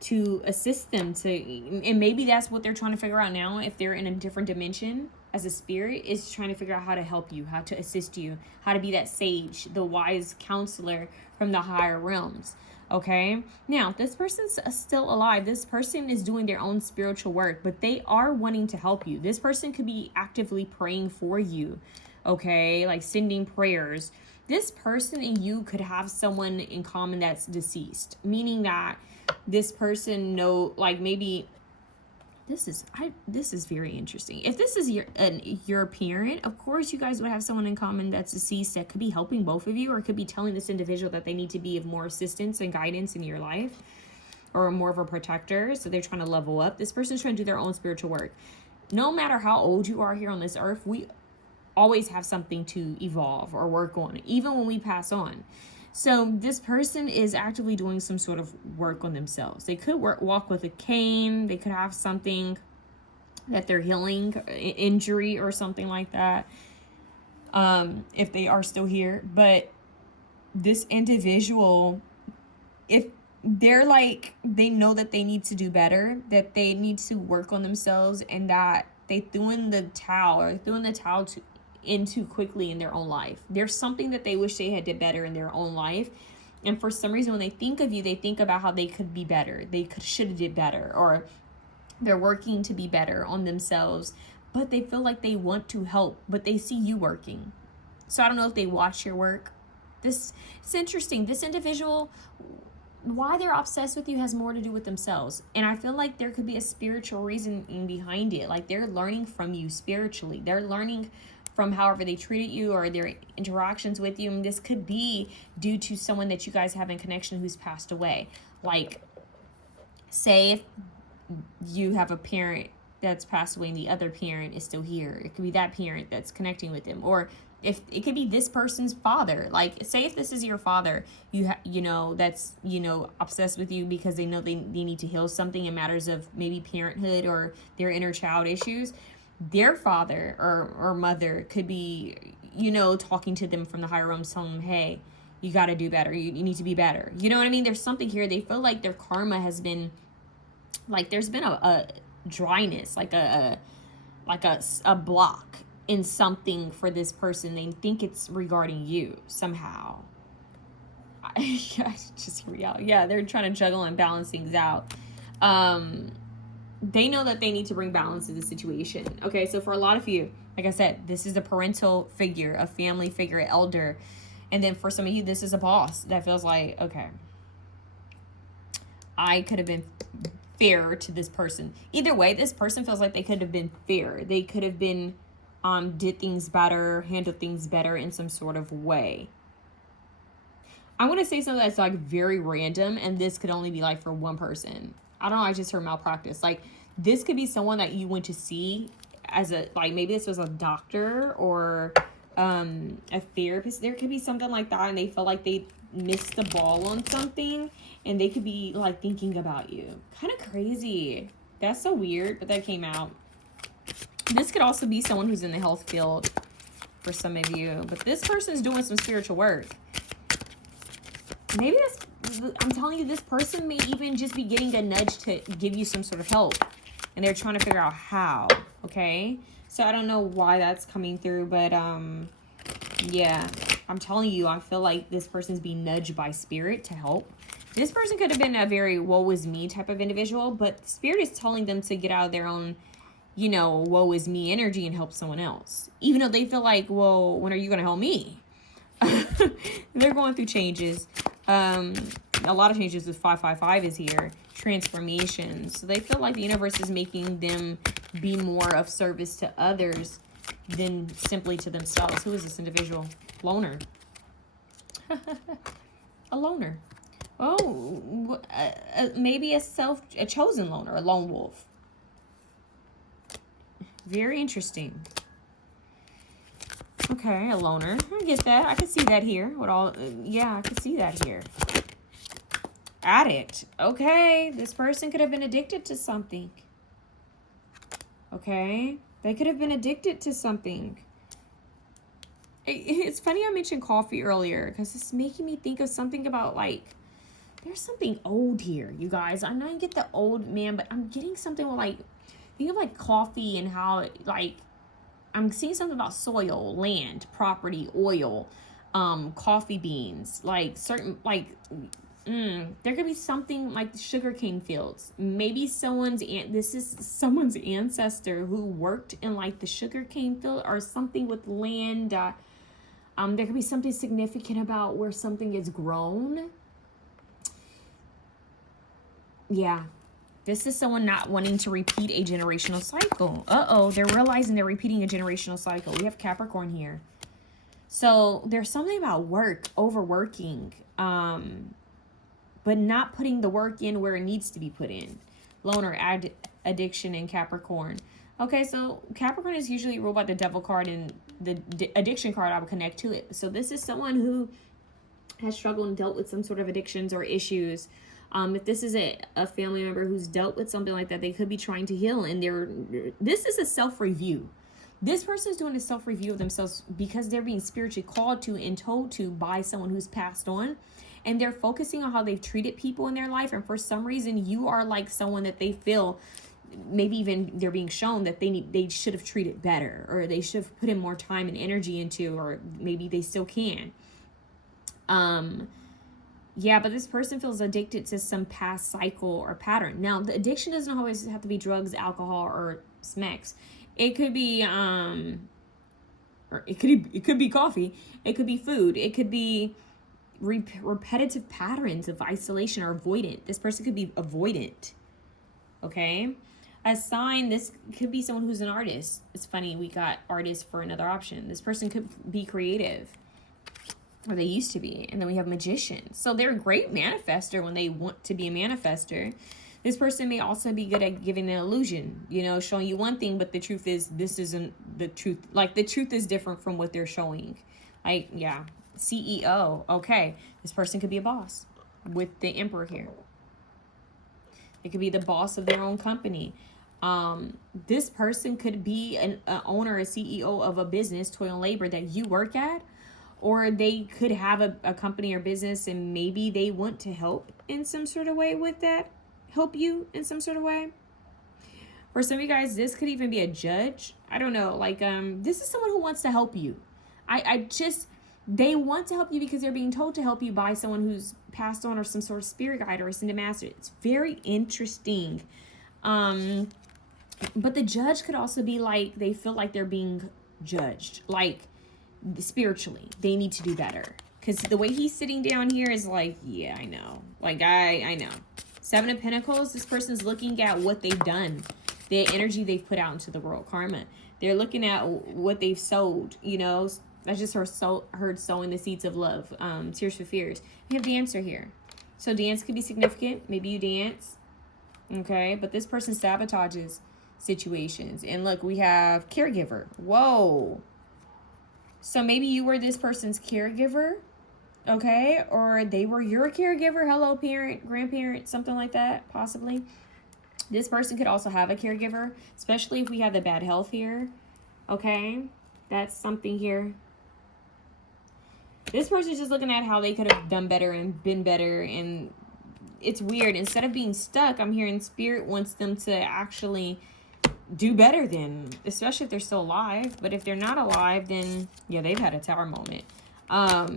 to assist them and maybe that's what they're trying to figure out now. If they're in a different dimension as a spirit, is trying to figure out how to help you, how to assist you, how to be that sage, the wise counselor from the higher realms. Okay, now this person's still alive. This person is doing their own spiritual work, but they are wanting to help you. This person could be actively praying for you, okay, like sending prayers. this person and you could have someone in common that's deceased, meaning that this person maybe this is very interesting. If this is your parent, of course you guys would have someone in common that's deceased that could be helping both of you, or could be telling this individual that they need to be of more assistance and guidance in your life, or more of a protector. So they're trying to level up. This person's trying to do their own spiritual work. No matter how old you are here on this earth, we always have something to evolve or work on, even when we pass on. So this person is actively doing some sort of work on themselves. They could walk with a cane. They could have something that they're healing, injury or something like that, if they are still here. But this individual, if they're they know that they need to do better, that they need to work on themselves, and that they threw in the towel in too quickly in their own life. There's something that they wish they had did better in their own life. And for some reason, when they think of you, they think about how they could be better. They should have did better, or they're working to be better on themselves, but they feel like they want to help, but they see you working. So I don't know if they watch your work. It's interesting. This individual, why they're obsessed with you has more to do with themselves. And I feel like there could be a spiritual reason behind it. Like they're learning from you spiritually. They're learning from however they treated you or their interactions with you. And this could be due to someone that you guys have in connection who's passed away. Like, say if you have a parent that's passed away and the other parent is still here. It could be that parent that's connecting with them. Or if it could be this person's father. Like, say if this is your father, that's, obsessed with you because they know they need to heal something in matters of maybe parenthood or their inner child issues. Their father or mother could be, talking to them from the higher realms, telling them, hey, you got to do better. You need to be better. You know what I mean? There's something here. They feel like their karma has been, there's been a dryness, a block in something for this person. They think it's regarding you somehow. Just reality. Yeah, they're trying to juggle and balance things out. They know that they need to bring balance to the situation. Okay, so for a lot of you, like I said, this is a parental figure, a family figure, an elder. And then for some of you, this is a boss that feels like, okay, I could have been fair to this person. Either way, this person feels like they could have been fair. They could have been, did things better, handled things better in some sort of way. I'm going to say something that's very random, and this could only be for one person. I don't know, I just heard malpractice. This could be someone that you went to see as a, maybe this was a doctor or a therapist. There could be something like that, and they feel like they missed the ball on something, and they could be thinking about you. Kind of crazy. That's so weird, but that came out. This could also be someone who's in the health field for some of you, but this person's doing some spiritual work. Maybe I'm telling you, this person may even just be getting a nudge to give you some sort of help, and they're trying to figure out how. Okay, so I don't know why that's coming through, but yeah, I'm telling you, I feel like this person's being nudged by spirit to help. This person could have been a very woe is me type of individual, but spirit is telling them to get out of their own, woe is me energy and help someone else, even though they feel like, well, when are you going to help me? They're going through changes. A lot of changes with 555 is here. Transformations. So they feel like the universe is making them be more of service to others than simply to themselves. Who is this individual? Loner. A loner. Oh, maybe a chosen loner, a lone wolf. Very interesting. Okay, a loner. I get that. I can see that here. Yeah, I can see that here. Addict. Okay, this person could have been addicted to something. Okay, they could have been addicted to something. It's funny I mentioned coffee earlier because it's making me think of something about there's something old here, you guys. I know you get the old man, but I'm getting something with think of coffee and how I'm seeing something about soil, land, property, oil, coffee beans, there could be something like the sugarcane fields. Maybe this is someone's ancestor who worked in the sugarcane field or something with land. There could be something significant about where something is grown. Yeah. This is someone not wanting to repeat a generational cycle. Uh-oh, they're realizing they're repeating a generational cycle. We have Capricorn here. So there's something about work, overworking, but not putting the work in where it needs to be put in. Loner, addiction, and Capricorn. Okay, so Capricorn is usually ruled by the Devil card, and the addiction card I would connect to it. So this is someone who has struggled and dealt with some sort of addictions or issues. If this is a family member who's dealt with something like that, they could be trying to heal. And this is a self-review. This person is doing a self-review of themselves because they're being spiritually called to and told to by someone who's passed on. And they're focusing on how they've treated people in their life. And for some reason, you are like someone that they feel, maybe even they're being shown that they should have treated better, or they should have put in more time and energy into, or maybe they still can. Yeah, but this person feels addicted to some past cycle or pattern. Now, the addiction doesn't always have to be drugs, alcohol, or smacks. It could be, or it could be coffee. It could be food. It could be repetitive patterns of isolation or avoidant. This person could be avoidant. Okay. A sign, this could be someone who's an artist. It's funny, we got artist for another option. This person could be creative, or they used to be. And then we have magician. So they're a great manifester when they want to be a manifester. This person may also be good at giving an illusion, you know, showing you one thing, but the truth is this isn't the truth. Like, the truth is different from what they're showing. Like, yeah, CEO. Okay, this person could be a boss with the emperor here. It could be the boss of their own company. This person could be an owner, a CEO of a business, toil and labor that you work at. Or they could have a company or business, and maybe they want to help in some sort of way with that. Help you in some sort of way. For some of you guys, this could even be a judge. I don't know. Like, this is someone who wants to help you. They want to help you because they're being told to help you by someone who's passed on, or some sort of spirit guide or ascended master. It's very interesting. But the judge could also be like, they feel like they're being judged. Like, spiritually, they need to do better. Because the way he's sitting down here is like, yeah, I know. Like, I know. 7 of Pentacles, this person's looking at what they've done. The energy they've put out into the world. Karma. They're looking at what they've sowed, you know. I just heard sowing the seeds of love. Tears for Fears. We have Dancer here. So dance could be significant. Maybe you dance. Okay. But this person sabotages situations. And look, we have caregiver. Whoa. So maybe you were this person's caregiver, okay? Or they were your caregiver. Hello, parent, grandparent, something like that, possibly. This person could also have a caregiver, especially if we have the bad health here, okay? That's something here. This person's just looking at how they could have done better and been better, and it's weird. Instead of being stuck, I'm hearing Spirit wants them to actually do better then, especially if they're still alive. But if they're not alive, then yeah, they've had a tower moment.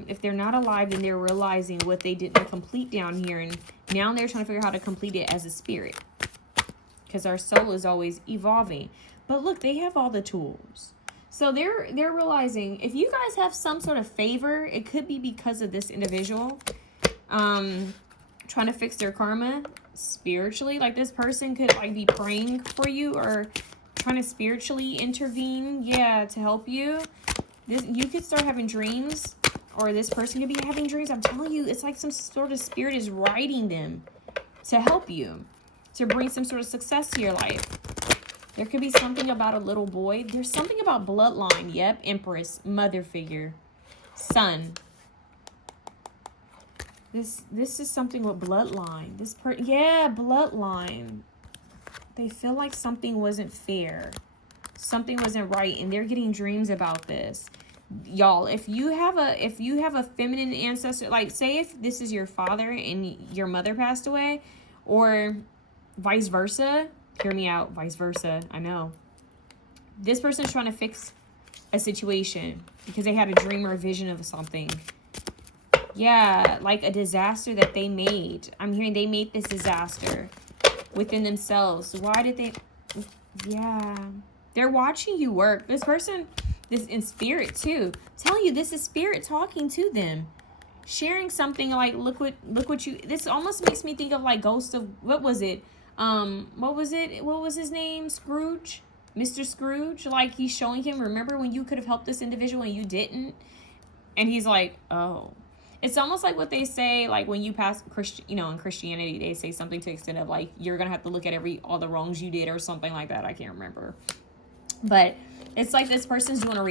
If they're not alive, then they're realizing what they didn't complete down here, and now they're trying to figure out how to complete it as a spirit, because our soul is always evolving. But look, they have all the tools. So they're realizing, if you guys have some sort of favor, it could be because of this individual trying to fix their karma spiritually. Like, this person could like be praying for you or trying to spiritually intervene, yeah, to help you. You could start having dreams, or this person could be having dreams. I'm telling you, it's like some sort of spirit is writing them to help you, to bring some sort of success to your life. There could be something about a little boy. There's something about bloodline. Yep, Empress, mother figure, son. This is something with bloodline. Yeah, bloodline. They feel like something wasn't fair. Something wasn't right, and they're getting dreams about this. Y'all, if you have a feminine ancestor, like say if this is your father and your mother passed away, or vice versa, hear me out, vice versa, I know. This person's trying to fix a situation because they had a dream or a vision of something. Yeah, like a disaster that they made. I'm hearing they made this disaster within themselves. Why did they... Yeah. They're watching you work. This person This in spirit too. I'm telling you, this is spirit talking to them. Sharing something like, look what you, this almost makes me think of like Ghost of, what was it? What was his name? Scrooge? Mr. Scrooge? Like, he's showing him, remember when you could have helped this individual and you didn't? And he's like, oh. It's almost like what they say, like when you pass in Christianity, they say something to the extent of like, you're gonna have to look at all the wrongs you did or something like that. I can't remember. But it's like this person's doing a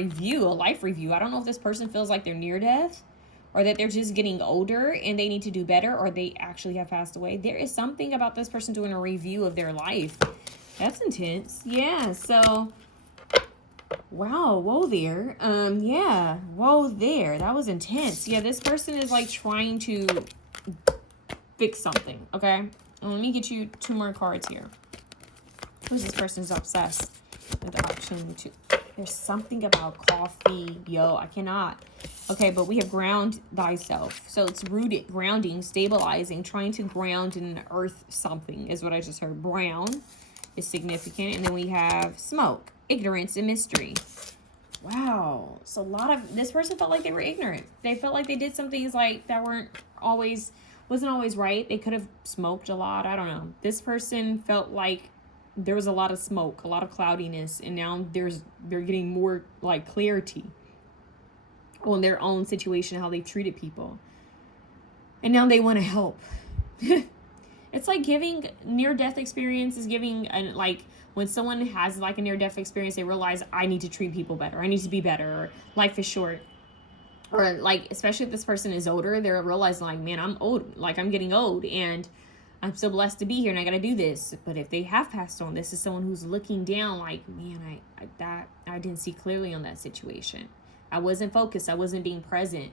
life review. I don't know if this person feels like they're near death, or that they're just getting older and they need to do better, or they actually have passed away. There is something about this person doing a review of their life. That's intense. Yeah, so, wow, whoa there. Yeah, whoa there. That was intense. Yeah, this person is like trying to fix something, okay? And let me get you 2 more cards here. Who's this person's obsessed with option 2? There's something about coffee. Yo, I cannot. Okay, but we have ground thyself. So it's rooted, grounding, stabilizing, trying to ground and earth something is what I just heard. Brown is significant. And then we have smoke, ignorance, and mystery. Wow. So a lot of, this person felt like they were ignorant. They felt like they did some things like that wasn't always right. They could have smoked a lot. I don't know. This person felt like there was a lot of smoke, a lot of cloudiness, and now they're getting more like clarity on their own situation, how they've treated people. And now they want to help. It's like giving near-death experience is giving, like when someone has like a near-death experience, they realize I need to treat people better. I need to be better. Or life is short. Or like, especially if this person is older, they're realizing like, man, I'm old. Like I'm getting old and I'm so blessed to be here and I got to do this. But if they have passed on, this is someone who's looking down like, man, I didn't see clearly on that situation. I wasn't focused. I wasn't being present.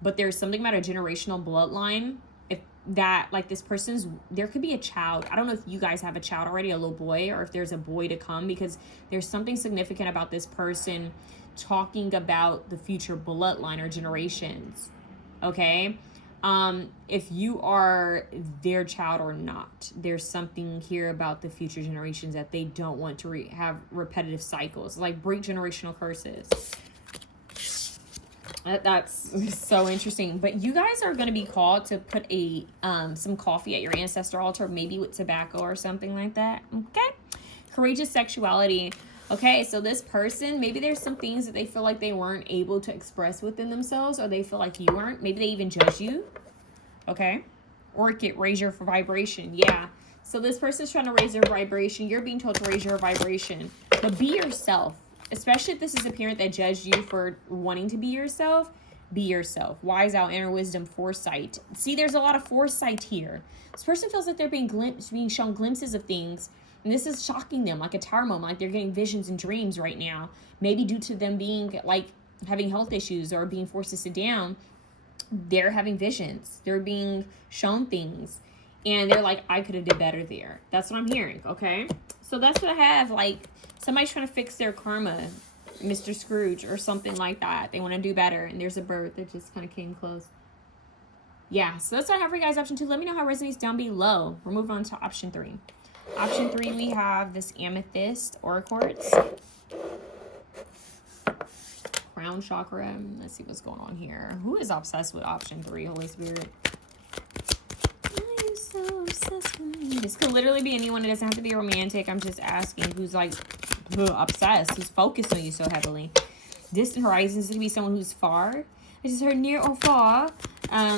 But there's something about a generational bloodline. If that, like this person's, there could be a child. I don't know if you guys have a child already, a little boy, or if there's a boy to come, because there's something significant about this person talking about the future bloodline or generations. Okay? If you are their child or not, there's something here about the future generations that they don't want to have repetitive cycles, like break generational curses. That's so interesting. But you guys are going to be called to put some coffee at your ancestor altar, maybe with tobacco or something like that. Okay. Courageous sexuality. Okay, so this person, maybe there's some things that they feel like they weren't able to express within themselves, or they feel like you weren't. Maybe they even judge you. Okay. Or raise your vibration. Yeah. So this person's trying to raise their vibration. You're being told to raise your vibration. But be yourself. Especially if this is a parent that judged you for wanting to be yourself. Be yourself. Wise out, inner wisdom, foresight. See, there's a lot of foresight here. This person feels like they're being shown glimpses of things. And this is shocking them, like a tower moment, like they're getting visions and dreams right now. Maybe due to them being like having health issues or being forced to sit down, they're having visions. They're being shown things. And they're like, I could have did better there. That's what I'm hearing, okay? So that's what I have, like somebody's trying to fix their karma, Mr. Scrooge or something like that. They want to do better. And there's a bird that just kind of came close. Yeah, so that's what I have for you guys. Option 2, let me know how it resonates down below. We're moving on to option 3. Option 3, we have this amethyst aura quartz. Crown chakra. Let's see what's going on here. Who is obsessed with option 3, Holy Spirit? Why are you so obsessed with me? This could literally be anyone. It doesn't have to be romantic. I'm just asking who's like obsessed, who's focused on you so heavily. Distant horizons could be someone who's far. I just heard near or far.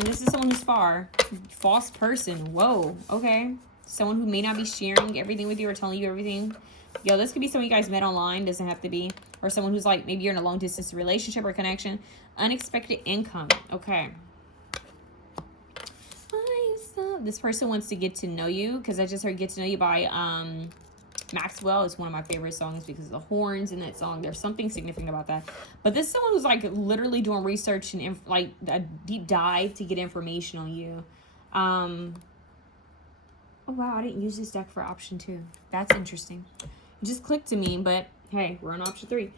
This is someone who's far. False person. Whoa. Okay. Someone who may not be sharing everything with you or telling you everything. Yo, this could be someone you guys met online. Doesn't have to be. Or someone who's like, maybe you're in a long distance relationship or connection. Unexpected income. Okay. This person wants to get to know you, because I just heard Get to Know You by Maxwell. It's one of my favorite songs because of the horns in that song. There's something significant about that. But this is someone who's like literally doing research and like a deep dive to get information on you. Oh wow, I didn't use this deck for option 2. That's interesting. It just clicked to me, but hey, we're on option 3.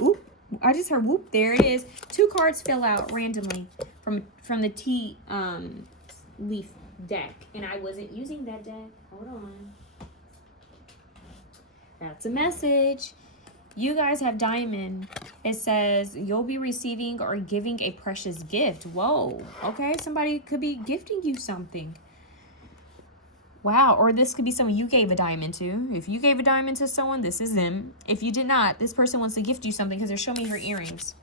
Oop, I just heard whoop. There it is. 2 cards fell out randomly from the tea leaf deck, and I wasn't using that deck. Hold on. That's a message. You guys have diamond. It says you'll be receiving or giving a precious gift. Whoa. Okay. Somebody could be gifting you something. Wow. Or this could be someone you gave a diamond to. If you gave a diamond to someone, this is them. If you did not, this person wants to gift you something because they're showing me her earrings.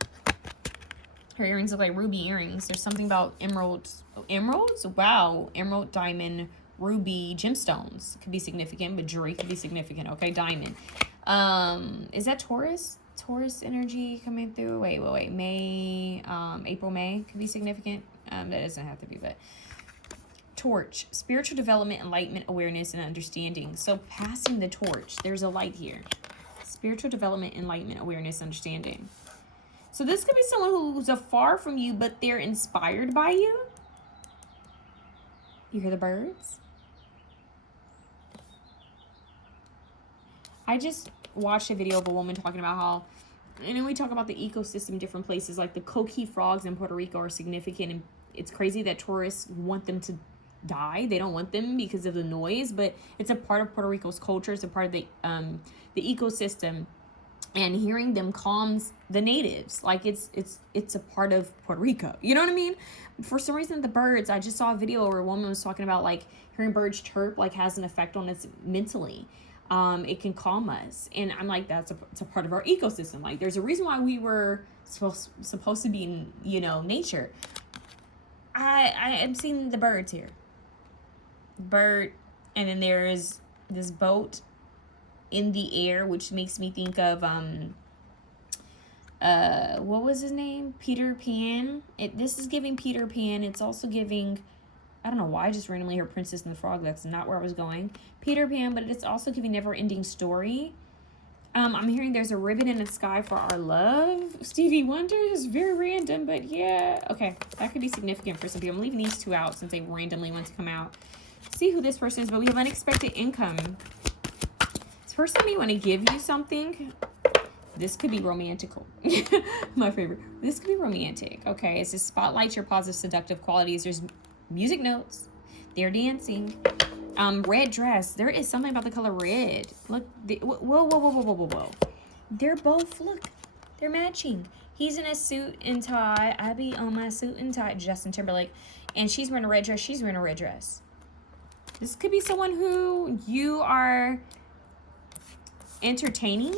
Her earrings look like ruby earrings. There's something about emeralds. Emeralds? Wow. Emerald, diamond, ruby, gemstones could be significant, but jewelry could be significant. Okay, diamond. Is that Taurus? Taurus energy coming through. Wait. May, April, May could be significant. That doesn't have to be, but torch, spiritual development, enlightenment, awareness, and understanding. So passing the torch. There's a light here. Spiritual development, enlightenment, awareness, understanding. So this could be someone who's afar from you, but they're inspired by you. You hear the birds? I just watched a video of a woman talking about how, and then we talk about the ecosystem in different places, like the coqui frogs in Puerto Rico are significant, and it's crazy that tourists want them to die. They don't want them because of the noise, but it's a part of Puerto Rico's culture. It's a part of the ecosystem. And hearing them calms the natives. Like it's a part of Puerto Rico. You know what I mean? For some reason, the birds, I just saw a video where a woman was talking about like hearing birds chirp like has an effect on us mentally. It can calm us. And I'm like, it's a part of our ecosystem. Like there's a reason why we were supposed to be in, nature. I am seeing the birds here. Bird, and then there's this boat in the air, which makes me think of what was his name? Peter Pan. This is giving Peter Pan. It's also giving, I don't know why I just randomly heard Princess and the Frog. That's not where I was going. Peter Pan, but it's also giving Never Ending Story. I'm hearing there's a ribbon in the sky for our love. Stevie Wonder is very random, but yeah. Okay, that could be significant for some people. I'm leaving these two out since they randomly want to come out. See who this person is, but we have unexpected income. This person may want to give you something. This could be romantical. My favorite. This could be romantic. Okay, it says spotlight your positive seductive qualities. There's music notes. They're dancing. Red dress. There is something about the color red. Look. Whoa. They're both, look. They're matching. He's in a suit and tie. I be on my suit and tie. Justin Timberlake. And she's wearing a red dress. She's wearing a red dress. This could be someone who you are entertaining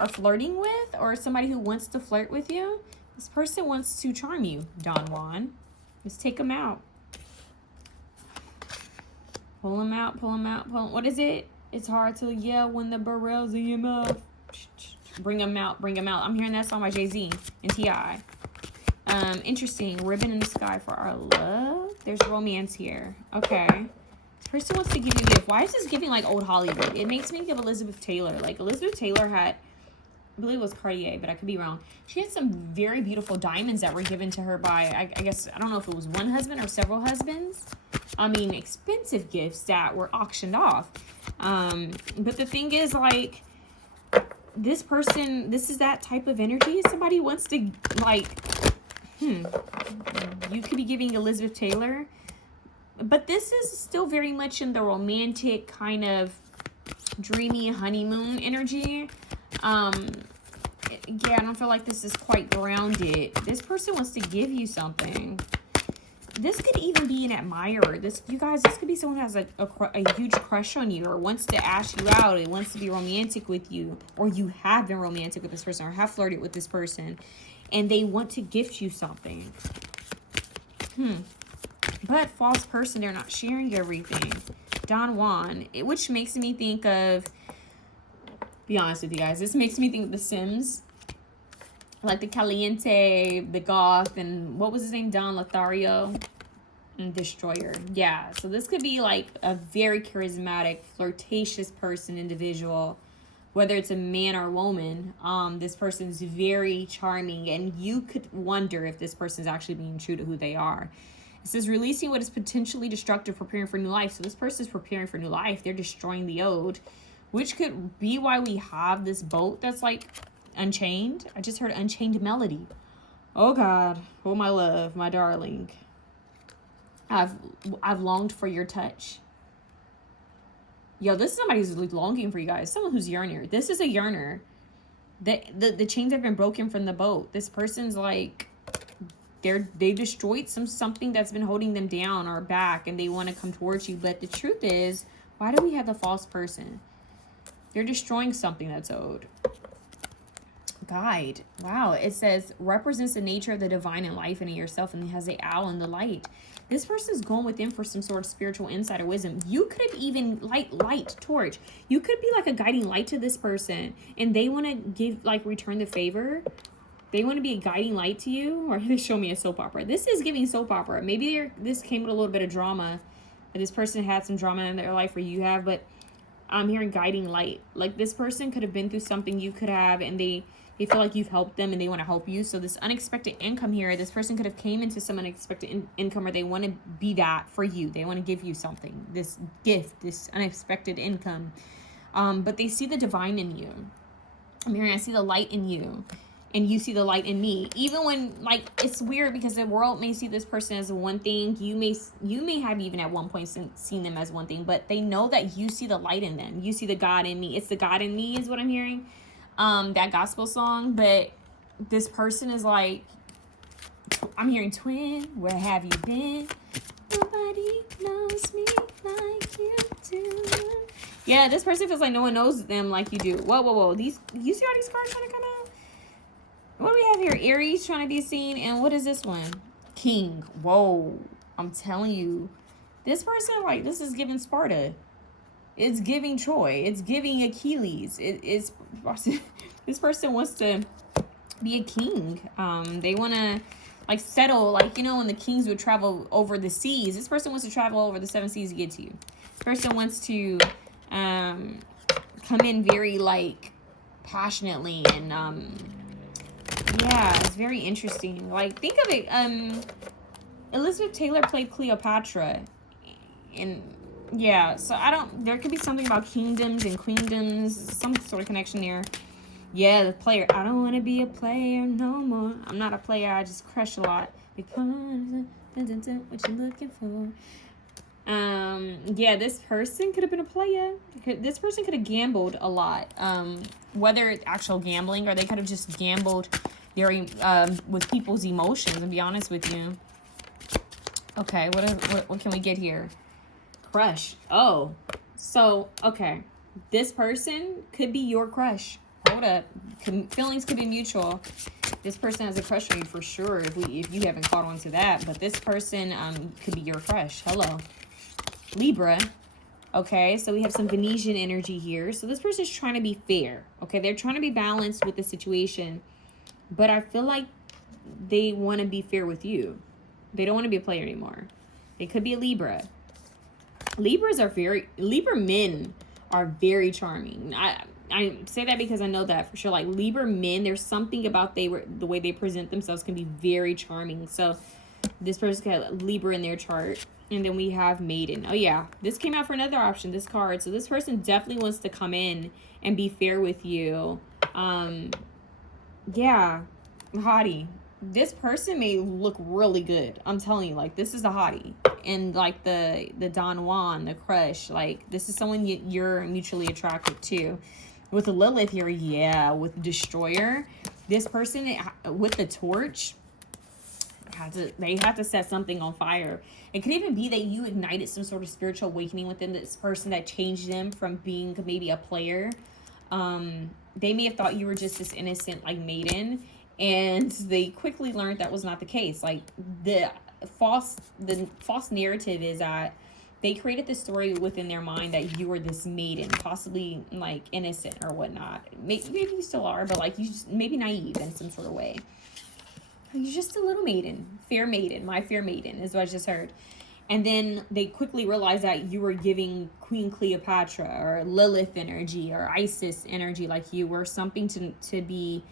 or flirting with, or somebody who wants to flirt with you. This person wants to charm you, Don Juan. Let's take them out. Pull them out. What is it? It's hard to yell when the barrel's in your mouth. Bring them out. I'm hearing that song by Jay-Z and T.I. Interesting. Ribbon in the sky for our love. There's romance here. Okay. Person wants to give you a gift. Why is this giving like old Hollywood? It makes me give Elizabeth Taylor. Like Elizabeth Taylor had, I believe it was Cartier, but I could be wrong. She had some very beautiful diamonds that were given to her by, I guess, I don't know if it was one husband or several husbands. I mean, expensive gifts that were auctioned off. But the thing is, like, this person, this is that type of energy. Somebody wants to, like, you could be giving Elizabeth Taylor. But this is still very much in the romantic kind of dreamy honeymoon energy. Yeah, I don't feel like this is quite grounded. This person wants to give you something. This could even be an admirer. You guys, this could be someone who has a huge crush on you or wants to ask you out and wants to be romantic with you, or you have been romantic with this person or have flirted with this person and they want to gift you something. But false person, they're not sharing everything. Don Juan, which makes me think of, be honest with you guys, this makes me think of The Sims. Like the Caliente, the Goth, and what was his name? Don Lothario and Destroyer. Yeah, so this could be like a very charismatic, flirtatious person, individual. Whether it's a man or a woman, this person's very charming, and you could wonder if this person's actually being true to who they are. It says releasing what is potentially destructive, preparing for new life. So this person is preparing for new life. They're destroying the old, which could be why we have this boat that's like unchained. I just heard unchained melody. Oh God, oh my love, my darling. I've longed for your touch. Yo, this is somebody who's longing for you guys. Someone who's yearner. This is a yearner. The chains have been broken from the boat. This person's like, they destroyed something that's been holding them down or back, and they want to come towards you. But the truth is, why do we have the false person? They're destroying something that's owed. Guide. Wow. It says represents the nature of the divine in life and in yourself, and it has the owl and the light. This person is going within for some sort of spiritual insight or wisdom. You could have even light torch. You could be like a guiding light to this person, and they want to give, like, return the favor. They want to be a guiding light to you. Or they show me a soap opera. This is giving soap opera. Maybe this came with a little bit of drama. This person had some drama in their life, or you have, but I'm hearing guiding light. Like, this person could have been through something you could have, and they feel like you've helped them and they want to help you. So this unexpected income here, this person could have came into some unexpected income, or they want to be that for you. They want to give you something, this gift, this unexpected income. But they see the divine in you. I'm hearing, I see the light in you, and you see the light in me. Even when, like, it's weird because the world may see this person as one thing. You may have even at one point seen them as one thing, but they know that you see the light in them. You see the God in me. It's the God in me is what I'm hearing. That gospel song. But this person is like, I'm hearing, twin, where have you been? Nobody knows me like you do. Yeah, this person feels like no one knows them like you do. Whoa. You see all these cards trying to come out? What do we have here? Aries trying to be seen. And what is this one? King. Whoa. I'm telling you. This person, like, this is giving Sparta. It's giving Troy. It's giving Achilles. It's this person wants to be a king. They want to, like, settle, like, you know, when the kings would travel over the seas. This person wants to travel over the 7 seas to get to you. This person wants to come in very, like, passionately, and yeah, it's very interesting. Like, think of it. Elizabeth Taylor played Cleopatra, and yeah, so there could be something about kingdoms and queendoms, some sort of connection there. Yeah, the player. I don't want to be a player no more. I'm not a player. I just crush a lot. What you looking for? Yeah, this person could have been a player. This person could have gambled a lot. Whether it's actual gambling, or they could have just gambled with people's emotions, and be honest with you. Okay, what can we get here? Crush. Oh, so, okay. This person could be your crush. Hold up. Feelings could be mutual. This person has a crush on you for sure, if you haven't caught on to that. But this person could be your crush. Hello. Libra. Okay, so we have some Venetian energy here. So this person is trying to be fair. Okay, they're trying to be balanced with the situation. But I feel like they want to be fair with you. They don't want to be a player anymore. They could be a Libra. Libra men are very charming. I say that because I know that for sure. Like, Libra men, there's something about the way they present themselves can be very charming. So this person could have Libra in their chart. And then we have Maiden. Oh yeah, this came out for another option, this card. So this person definitely wants to come in and be fair with you. Yeah, hottie. This person may look really good. I'm telling you, like, this is a hottie. And, like, the Don Juan, the crush, like, this is someone you're mutually attracted to. With the Lilith here, yeah, with Destroyer, this person with the torch, they have to set something on fire. It could even be that you ignited some sort of spiritual awakening within this person that changed them from being maybe a player. They may have thought you were just this innocent, like, maiden, and they quickly learned that was not the case. Like, the false narrative is that they created this story within their mind that you were this maiden, possibly, like, innocent or whatnot. Maybe you still are, but, like, you just maybe naive in some sort of way. You're just a little maiden. Fair maiden. My fair maiden is what I just heard. And then they quickly realized that you were giving Queen Cleopatra or Lilith energy or Isis energy, like you were something to be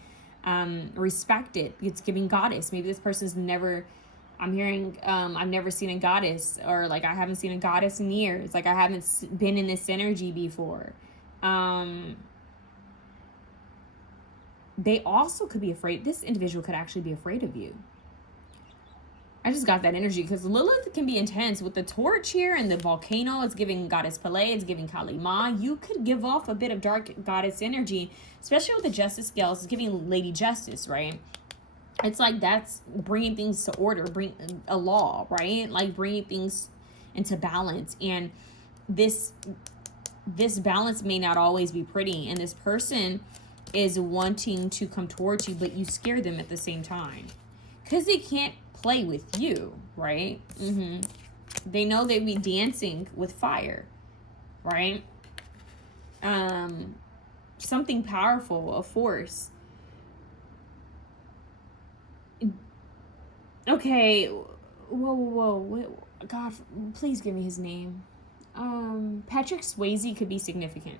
respected. It's giving goddess. Maybe this person's never... I'm hearing, I've never seen a goddess, or, like, I haven't seen a goddess in years. Like, I haven't been in this energy before. They also could be afraid. This individual could actually be afraid of you. I just got that energy because Lilith can be intense with the torch here and the volcano. It's giving goddess Pele. It's giving Kali Ma. You could give off a bit of dark goddess energy, especially with the justice scales. It's giving Lady Justice, right? It's like that's bringing things to order, bring a law, right? Like bringing things into balance. And this balance may not always be pretty. And this person is wanting to come towards you, but you scare them at the same time because they can't play with you, right? They know they'd be dancing with fire, right? Something powerful, a force. Okay, whoa. God, please give me his name. Patrick Swayze could be significant.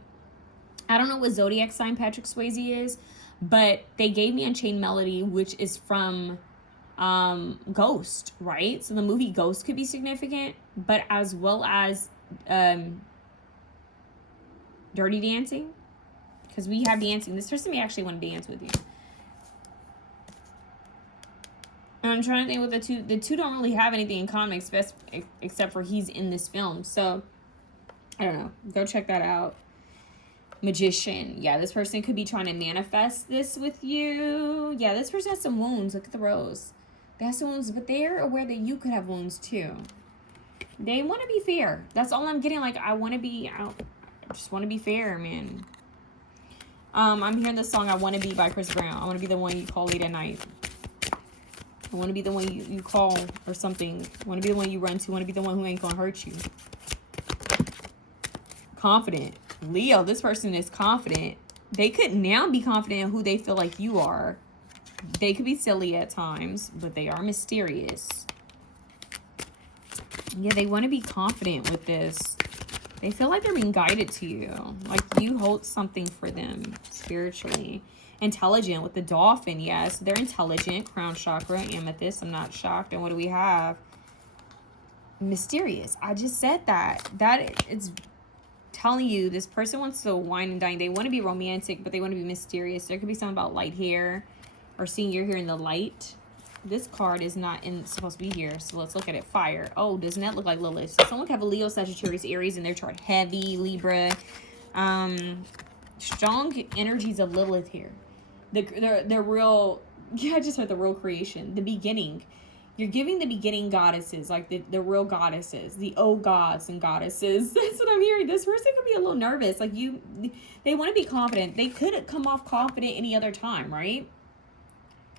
I don't know what zodiac sign Patrick Swayze is, but they gave me Unchained Melody, which is from Ghost, right? So the movie Ghost could be significant, but as well as Dirty Dancing, because we have dancing. This person may actually want to dance with you. And I'm trying to think with the two don't really have anything in common except for he's in this film. So I don't know. Go check that out. Magician. Yeah, this person could be trying to manifest this with you. Yeah, this person has some wounds. Look at the rose. They have some wounds, but they're aware that you could have wounds too. They want to be fair. That's all I'm getting. Like, I just want to be fair, man. I'm hearing this song, I Want to Be by Chris Brown. I want to be the one you call late at night. I want to be the one you call or something. I want to be the one you run to. I want to be the one who ain't going to hurt you. Confident. Leo, this person is confident. They could now be confident in who they feel like you are. They could be silly at times, but they are mysterious. Yeah, they want to be confident with this. They feel like they're being guided to you. Like you hold something for them spiritually. Intelligent with the dolphin, yes. They're intelligent. Crown chakra, amethyst. I'm not shocked. And what do we have? Mysterious. I just said that. It's telling you this person wants to wine and dine. They want to be romantic, but they want to be mysterious. There could be something about light hair or seeing your hair in the light. This card is not supposed to be here, so let's look at it. Fire. Oh, doesn't that look like Lilith? So someone could have a Leo, Sagittarius, Aries in their chart. Heavy, Libra. Strong energies of Lilith here. The real, yeah, I just heard the real creation. The beginning. You're giving the beginning goddesses, like the real goddesses, the old gods and goddesses. That's what I'm hearing. This person could be a little nervous. Like they want to be confident. They could come off confident any other time, right?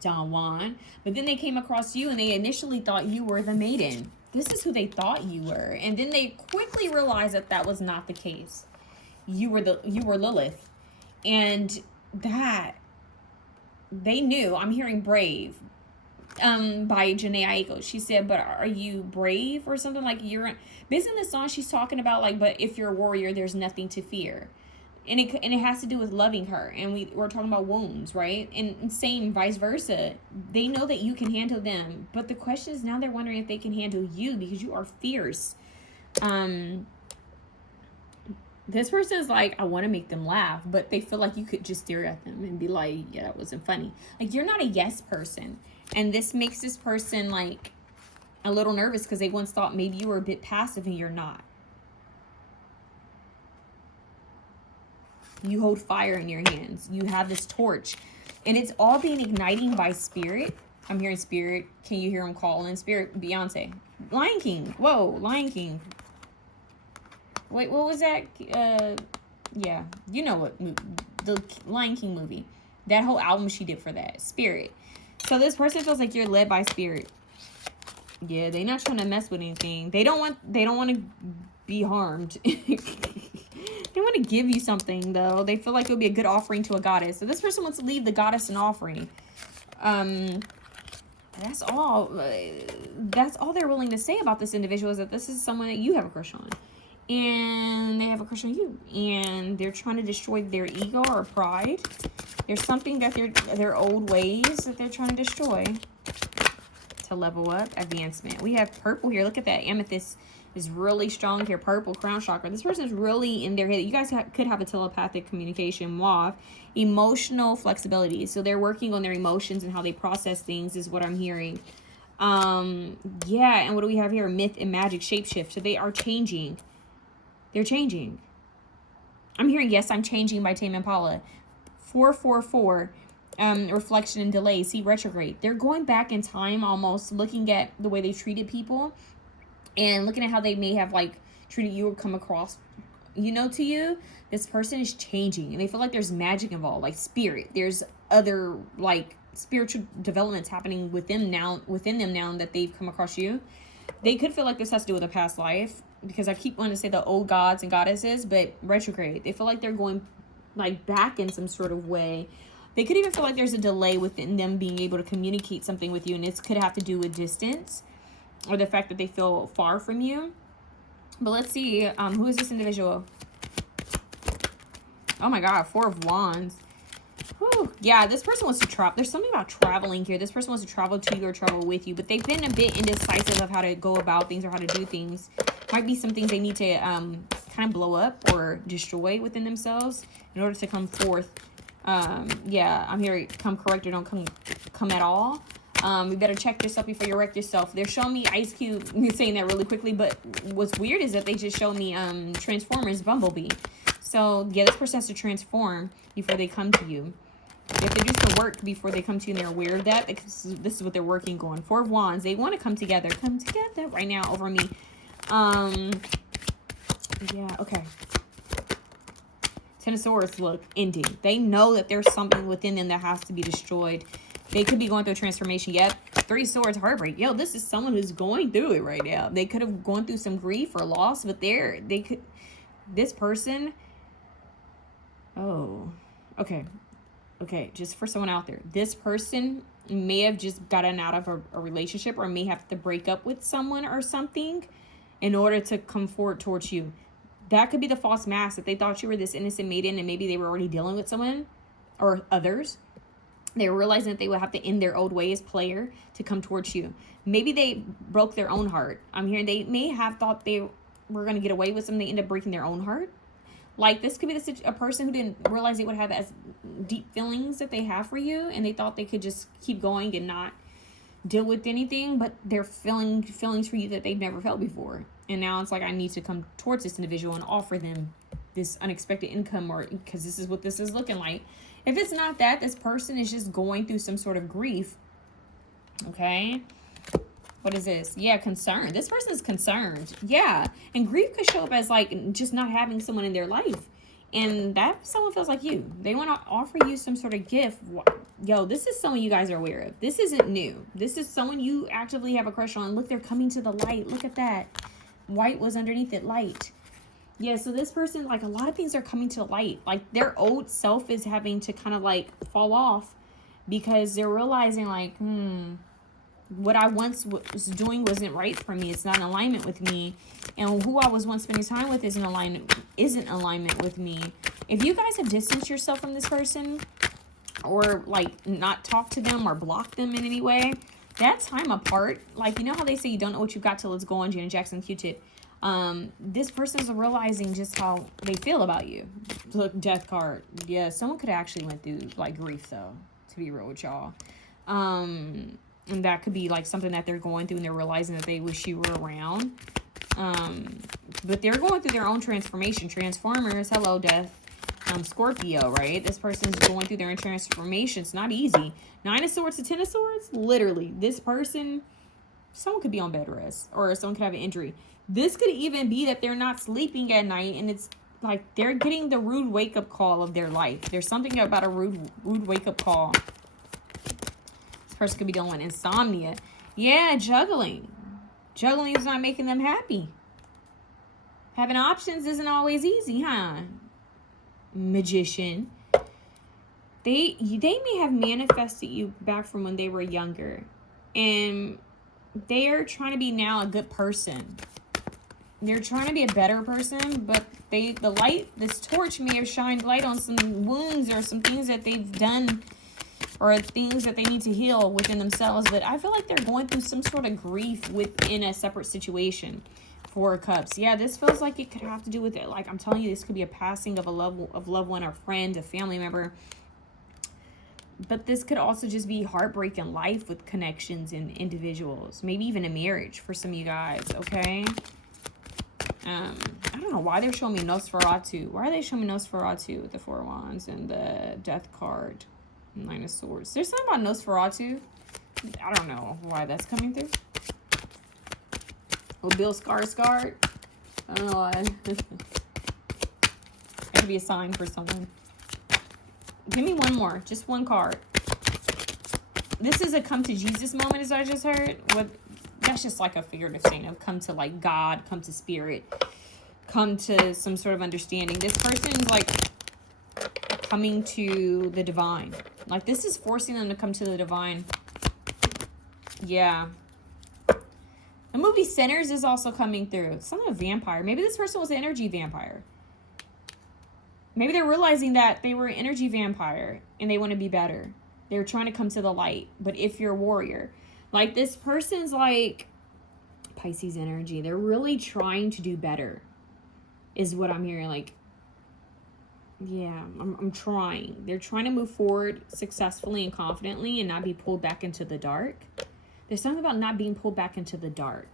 Don Juan. But then they came across you and they initially thought you were the maiden. This is who they thought you were. And then they quickly realized that was not the case. You were Lilith. And that they knew. I'm hearing brave. By Jhené Aiko. She said, but are you brave or something? Like you're based on the song she's talking about, like, but if you're a warrior, there's nothing to fear. And it has to do with loving her. And we're talking about wounds, right? And same vice versa. They know that you can handle them. But the question is now they're wondering if they can handle you because you are fierce. This person is like, I want to make them laugh. But they feel like you could just stare at them and be like, yeah, that wasn't funny. Like you're not a yes person. And this makes this person like a little nervous because they once thought maybe you were a bit passive and you're not. You hold fire in your hands. You have this torch. And it's all being igniting by spirit. I'm hearing spirit. Can you hear him calling? Spirit, Beyonce. Lion King. Whoa, Lion King. Wait, what was that? Yeah, you know what? The Lion King movie. That whole album she did for that. Spirit. So this person feels like you're led by spirit. Yeah, they're not trying to mess with anything. They don't want to be harmed. They want to give you something though. They feel like it would be a good offering to a goddess. So this person wants to leave the goddess an offering. That's all they're willing to say about this individual is that this is someone that you have a crush on. And they have a crush on you. And they're trying to destroy their ego or pride. There's something that their old ways that they're trying to destroy to level up, advancement. We have purple here. Look at that. Amethyst is really strong here. Purple, crown chakra. This person is really in their head. You guys could have a telepathic communication. Mauve, emotional flexibility. So they're working on their emotions and how they process things is what I'm hearing. Yeah, and what do we have here? Myth and magic shapeshift. So they are changing. They're changing. I'm hearing Yes, I'm Changing by Tame Impala. 444. Reflection and delay. See, retrograde. They're going back in time, almost looking at the way they treated people and looking at how they may have like treated you or come across, you know, to you. This person is changing and they feel like there's magic involved, like spirit. There's other like spiritual developments happening within them now that they've come across you. They could feel like this has to do with a past life, because I keep wanting to say the old gods and goddesses, but retrograde. They feel like they're going like back in some sort of way. They could even feel like there's a delay within them being able to communicate something with you, and this could have to do with distance or the fact that they feel far from you. But let's see, who is this individual? Oh my God, 4 of Wands. Whew. Yeah, this person wants to travel. There's something about traveling here. This person wants to travel to you or travel with you, but they've been a bit indecisive of how to go about things or how to do things. Might be some things they need to kind of blow up or destroy within themselves in order to come forth. Yeah, I'm here. Come correct or don't come at all. You better check yourself before you wreck yourself. They're showing me Ice Cube. Saying that really quickly, but what's weird is that they just showed me Transformers Bumblebee. So yeah, this person has to transform before they come to you. They have to do some work before they come to you, and they're aware of that, because this is what they're working on. 4 of Wands. They want to come together. Come together right now over me. Yeah, okay. 10 of Swords, look, ending. They know that there's something within them that has to be destroyed. They could be going through a transformation. Yep. 3 Swords, heartbreak. Yo, this is someone who's going through it right now. They could have gone through some grief or loss, but this person, oh, okay. Okay, just for someone out there, this person may have just gotten out of a relationship, or may have to break up with someone or something in order to come forward towards you. That could be the false mask, that they thought you were this innocent maiden and maybe they were already dealing with someone or others. They were realizing that they would have to end their old ways, player, to come towards you. Maybe they broke their own heart. I'm hearing they may have thought they were going to get away with something. They end up breaking their own heart. Like, this could be a person who didn't realize they would have as deep feelings that they have for you, and they thought they could just keep going and not deal with anything, but they're feeling feelings for you that they've never felt before. And now it's like, I need to come towards this individual and offer them this unexpected income, or because this is what this is looking like. If it's not that, this person is just going through some sort of grief. Okay. What is this? Yeah, concerned. This person is concerned. Yeah. And grief could show up as like just not having someone in their life. And that someone feels like you. They want to offer you some sort of gift. Yo, this is someone you guys are aware of. This isn't new. This is someone you actively have a crush on. Look, they're coming to the light. Look at that. White was underneath it, light. Yeah, so this person, like, a lot of things are coming to light. Like, their old self is having to kind of like fall off, because they're realizing like, what I once was doing wasn't right for me. It's not in alignment with me. And who I was once spending time with isn't alignment with me. If you guys have distanced yourself from this person, or like not talk to them or block them in any way, that time apart, like, you know how they say you don't know what you got till it's gone, Janet Jackson, Q-Tip. This person's realizing just how they feel about you. Look, death card. Yeah, someone could actually went through like grief, though, to be real with y'all. And that could be like something that they're going through, and they're realizing that they wish you were around. But they're going through their own transformation. Transformers, hello, death. Scorpio, right? This person's going through their own transformation. It's not easy. 9 of Swords to 10 of Swords. Literally, this person, someone could be on bed rest, or someone could have an injury. This could even be that they're not sleeping at night, and it's like they're getting the rude wake-up call of their life. There's something about a rude wake-up call. This person could be dealing with insomnia. Yeah, juggling. Juggling is not making them happy. Having options isn't always easy, huh? Magician. They may have manifested you back from when they were younger, and they are trying to be now a good person. They're trying to be a better person, but this torch may have shined light on some wounds or some things that they've done, or things that they need to heal within themselves. But I feel like they're going through some sort of grief within a separate situation. 4 of Cups. Yeah, this feels like it could have to do with it. Like, I'm telling you, this could be a passing of a loved one, or friend, a family member. But this could also just be heartbreak in life with connections and individuals. Maybe even a marriage for some of you guys, okay? I don't know why they're showing me 𝑛osferatu. Why are they showing me �Nosferatu with the 4 wands and the death card, 9 of swords? There's something about �Ｎosferatu. I don't know why that's coming through. Oh, Bill Skarsgård. I don't know why. It could be a sign for someone. Give me one more. Just one card. This is a come to Jesus moment, as I just heard. What? That's just like a figurative saying of come to like God, come to spirit, come to some sort of understanding. This person's like coming to the divine. Like this is forcing them to come to the divine. Yeah. The movie Sinners is also coming through. It's not a vampire. Maybe this person was an energy vampire. Maybe they're realizing that they were an energy vampire and they want to be better. They're trying to come to the light. But if you're a warrior, like this person's like Pisces energy. They're really trying to do better is what I'm hearing. Like, yeah, I'm trying. They're trying to move forward successfully and confidently and not be pulled back into the dark. There's something about not being pulled back into the dark.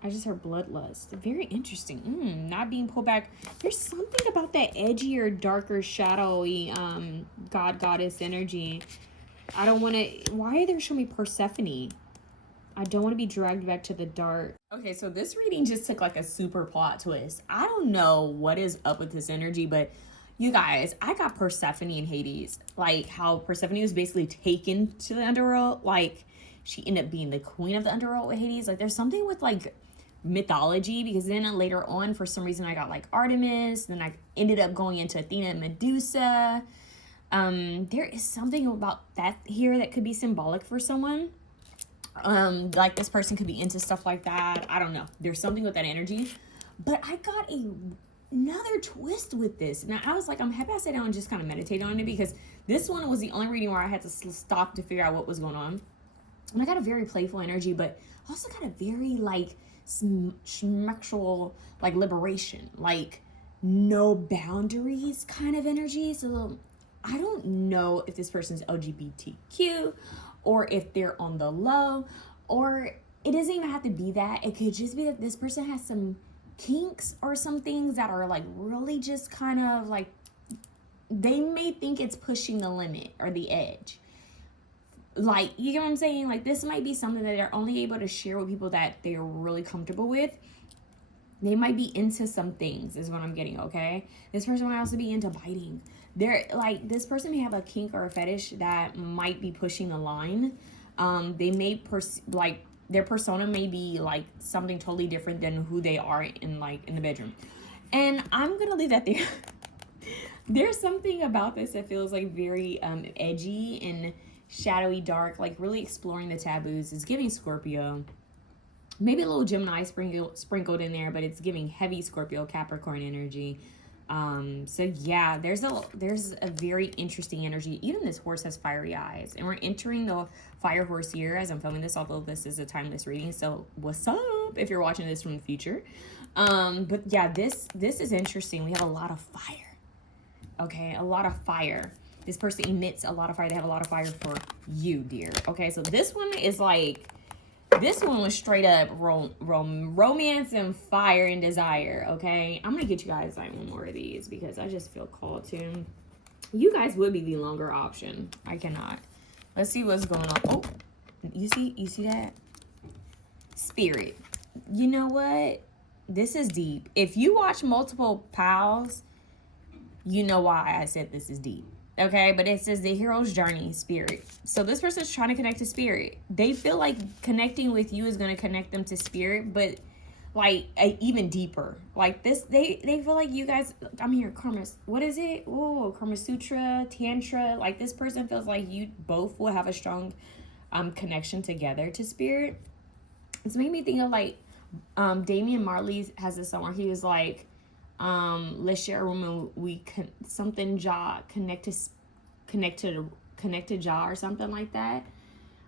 I just heard bloodlust. Very interesting. Not being pulled back. There's something about that edgier, darker, shadowy god, goddess energy. I don't want to... Why are they showing me Persephone? I don't want to be dragged back to the dark. Okay, so this reading just took like a super plot twist. I don't know what is up with this energy, but you guys, I got Persephone in Hades. Like how Persephone was basically taken to the underworld. Like she ended up being the queen of the underworld with Hades. Like there's something with like mythology, because then later on for some reason I got like Artemis, then I ended up going into Athena and Medusa. There is something about that here that could be symbolic for someone. Like this person could be into stuff like that. I don't know. There's something with that energy. But I got another twist with this. Now I was like, I'm happy I sat down and just kind of meditate on it, because this one was the only reading where I had to stop to figure out what was going on. And I got a very playful energy, but also got a very like sexual, like liberation, like no boundaries kind of energy. So I don't know if this person's LGBTQ or if they're on the low, or it doesn't even have to be that. It could just be that this person has some kinks or some things that are like really just kind of like, they may think it's pushing the limit or the edge. Like, you know what I'm saying? Like, this might be something that they're only able to share with people that they're really comfortable with. They might be into some things is what I'm getting, okay? This person might also be into biting. They're like, this person may have a kink or a fetish that might be pushing the line. They may like their persona may be like something totally different than who they are in the bedroom. And I'm gonna leave that there. There's something about this that feels like very edgy and shadowy, dark, like really exploring the taboos. It's giving Scorpio. Maybe a little Gemini sprinkled in there, but it's giving heavy Scorpio, Capricorn energy. So yeah, there's a very interesting energy. Even this horse has fiery eyes, and we're entering the fire horse year as I'm filming this, although this is a timeless reading. So what's up if you're watching this from the future? But yeah, this is interesting. We have a lot of fire. Okay, a lot of fire. This person emits a lot of fire. They have a lot of fire for you, dear. Okay, so this one is like, this one was straight up romance and fire and desire, okay? I'm going to get you guys like one more of these because I just feel called to. You guys would be the longer option. I cannot. Let's see what's going on. Oh, you see that? Spirit. You know what? This is deep. If you watch multiple pals, you know why I said this is deep. Okay, but it says the hero's journey, spirit. So this person's trying to connect to spirit. They feel like connecting with you is going to connect them to spirit, but like even deeper. Like this, they feel like you guys, I'm here, Karma, what is it? Oh, Karma Sutra, Tantra. Like this person feels like you both will have a strong connection together to spirit. It's made me think of like Damian Marley has this song where he was like, let's share a room and we connected jaw or something like that.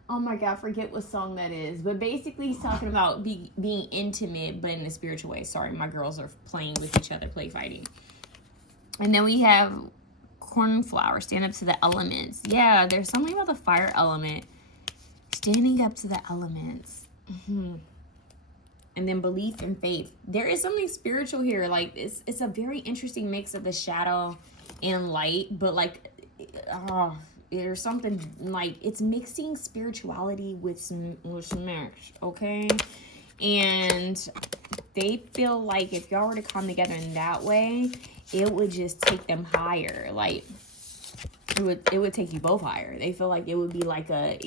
Oh my god, I forget what song that is, but basically he's talking about being intimate but in a spiritual way. Sorry, my girls are playing with each other, play fighting. And then we have cornflower, stand up to the elements. Yeah, there's something about the fire element. Standing up to the elements. And then belief and faith. There is something spiritual here. Like, it's a very interesting mix of the shadow and light. But, like, there's something, like, it's mixing spirituality with some marriage, okay? And they feel like if y'all were to come together in that way, it would just take them higher. Like, it would take you both higher. They feel like it would be like a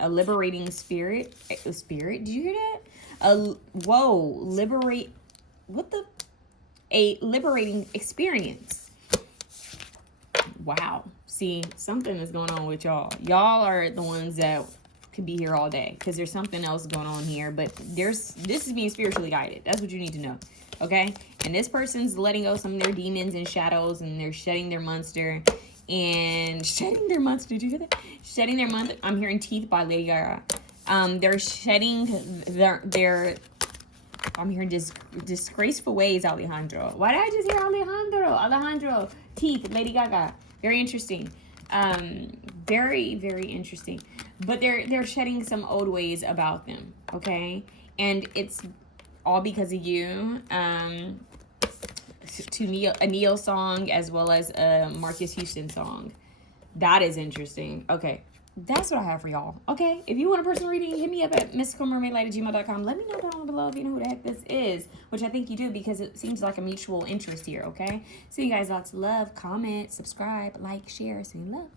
liberating spirit. Did you hear that? A liberating experience. Wow. See, something is going on with y'all. Y'all are the ones that could be here all day because there's something else going on here. But this is being spiritually guided. That's what you need to know. Okay? And this person's letting go some of their demons and shadows, and they're shedding their monster. And shedding their monster. Did you hear that? Shedding their monster. I'm hearing Teeth by Lady Gaga. They're shedding their I'm hearing disgraceful ways, Alejandro. Why did I just hear Alejandro. Teeth, Lady Gaga. Very interesting. Very, very interesting. But they're shedding some old ways about them, okay? And it's all because of you. To a Neil song as well as a Marcus Houston song. That is interesting. Okay. That's what I have for y'all. Okay. If you want a personal reading, hit me up at mysticalmermaidlight@gmail.com. Let me know down below if you know who the heck this is, which I think you do because it seems like a mutual interest here. Okay. So you guys, lots of love. Comment, subscribe, like, share. See you love.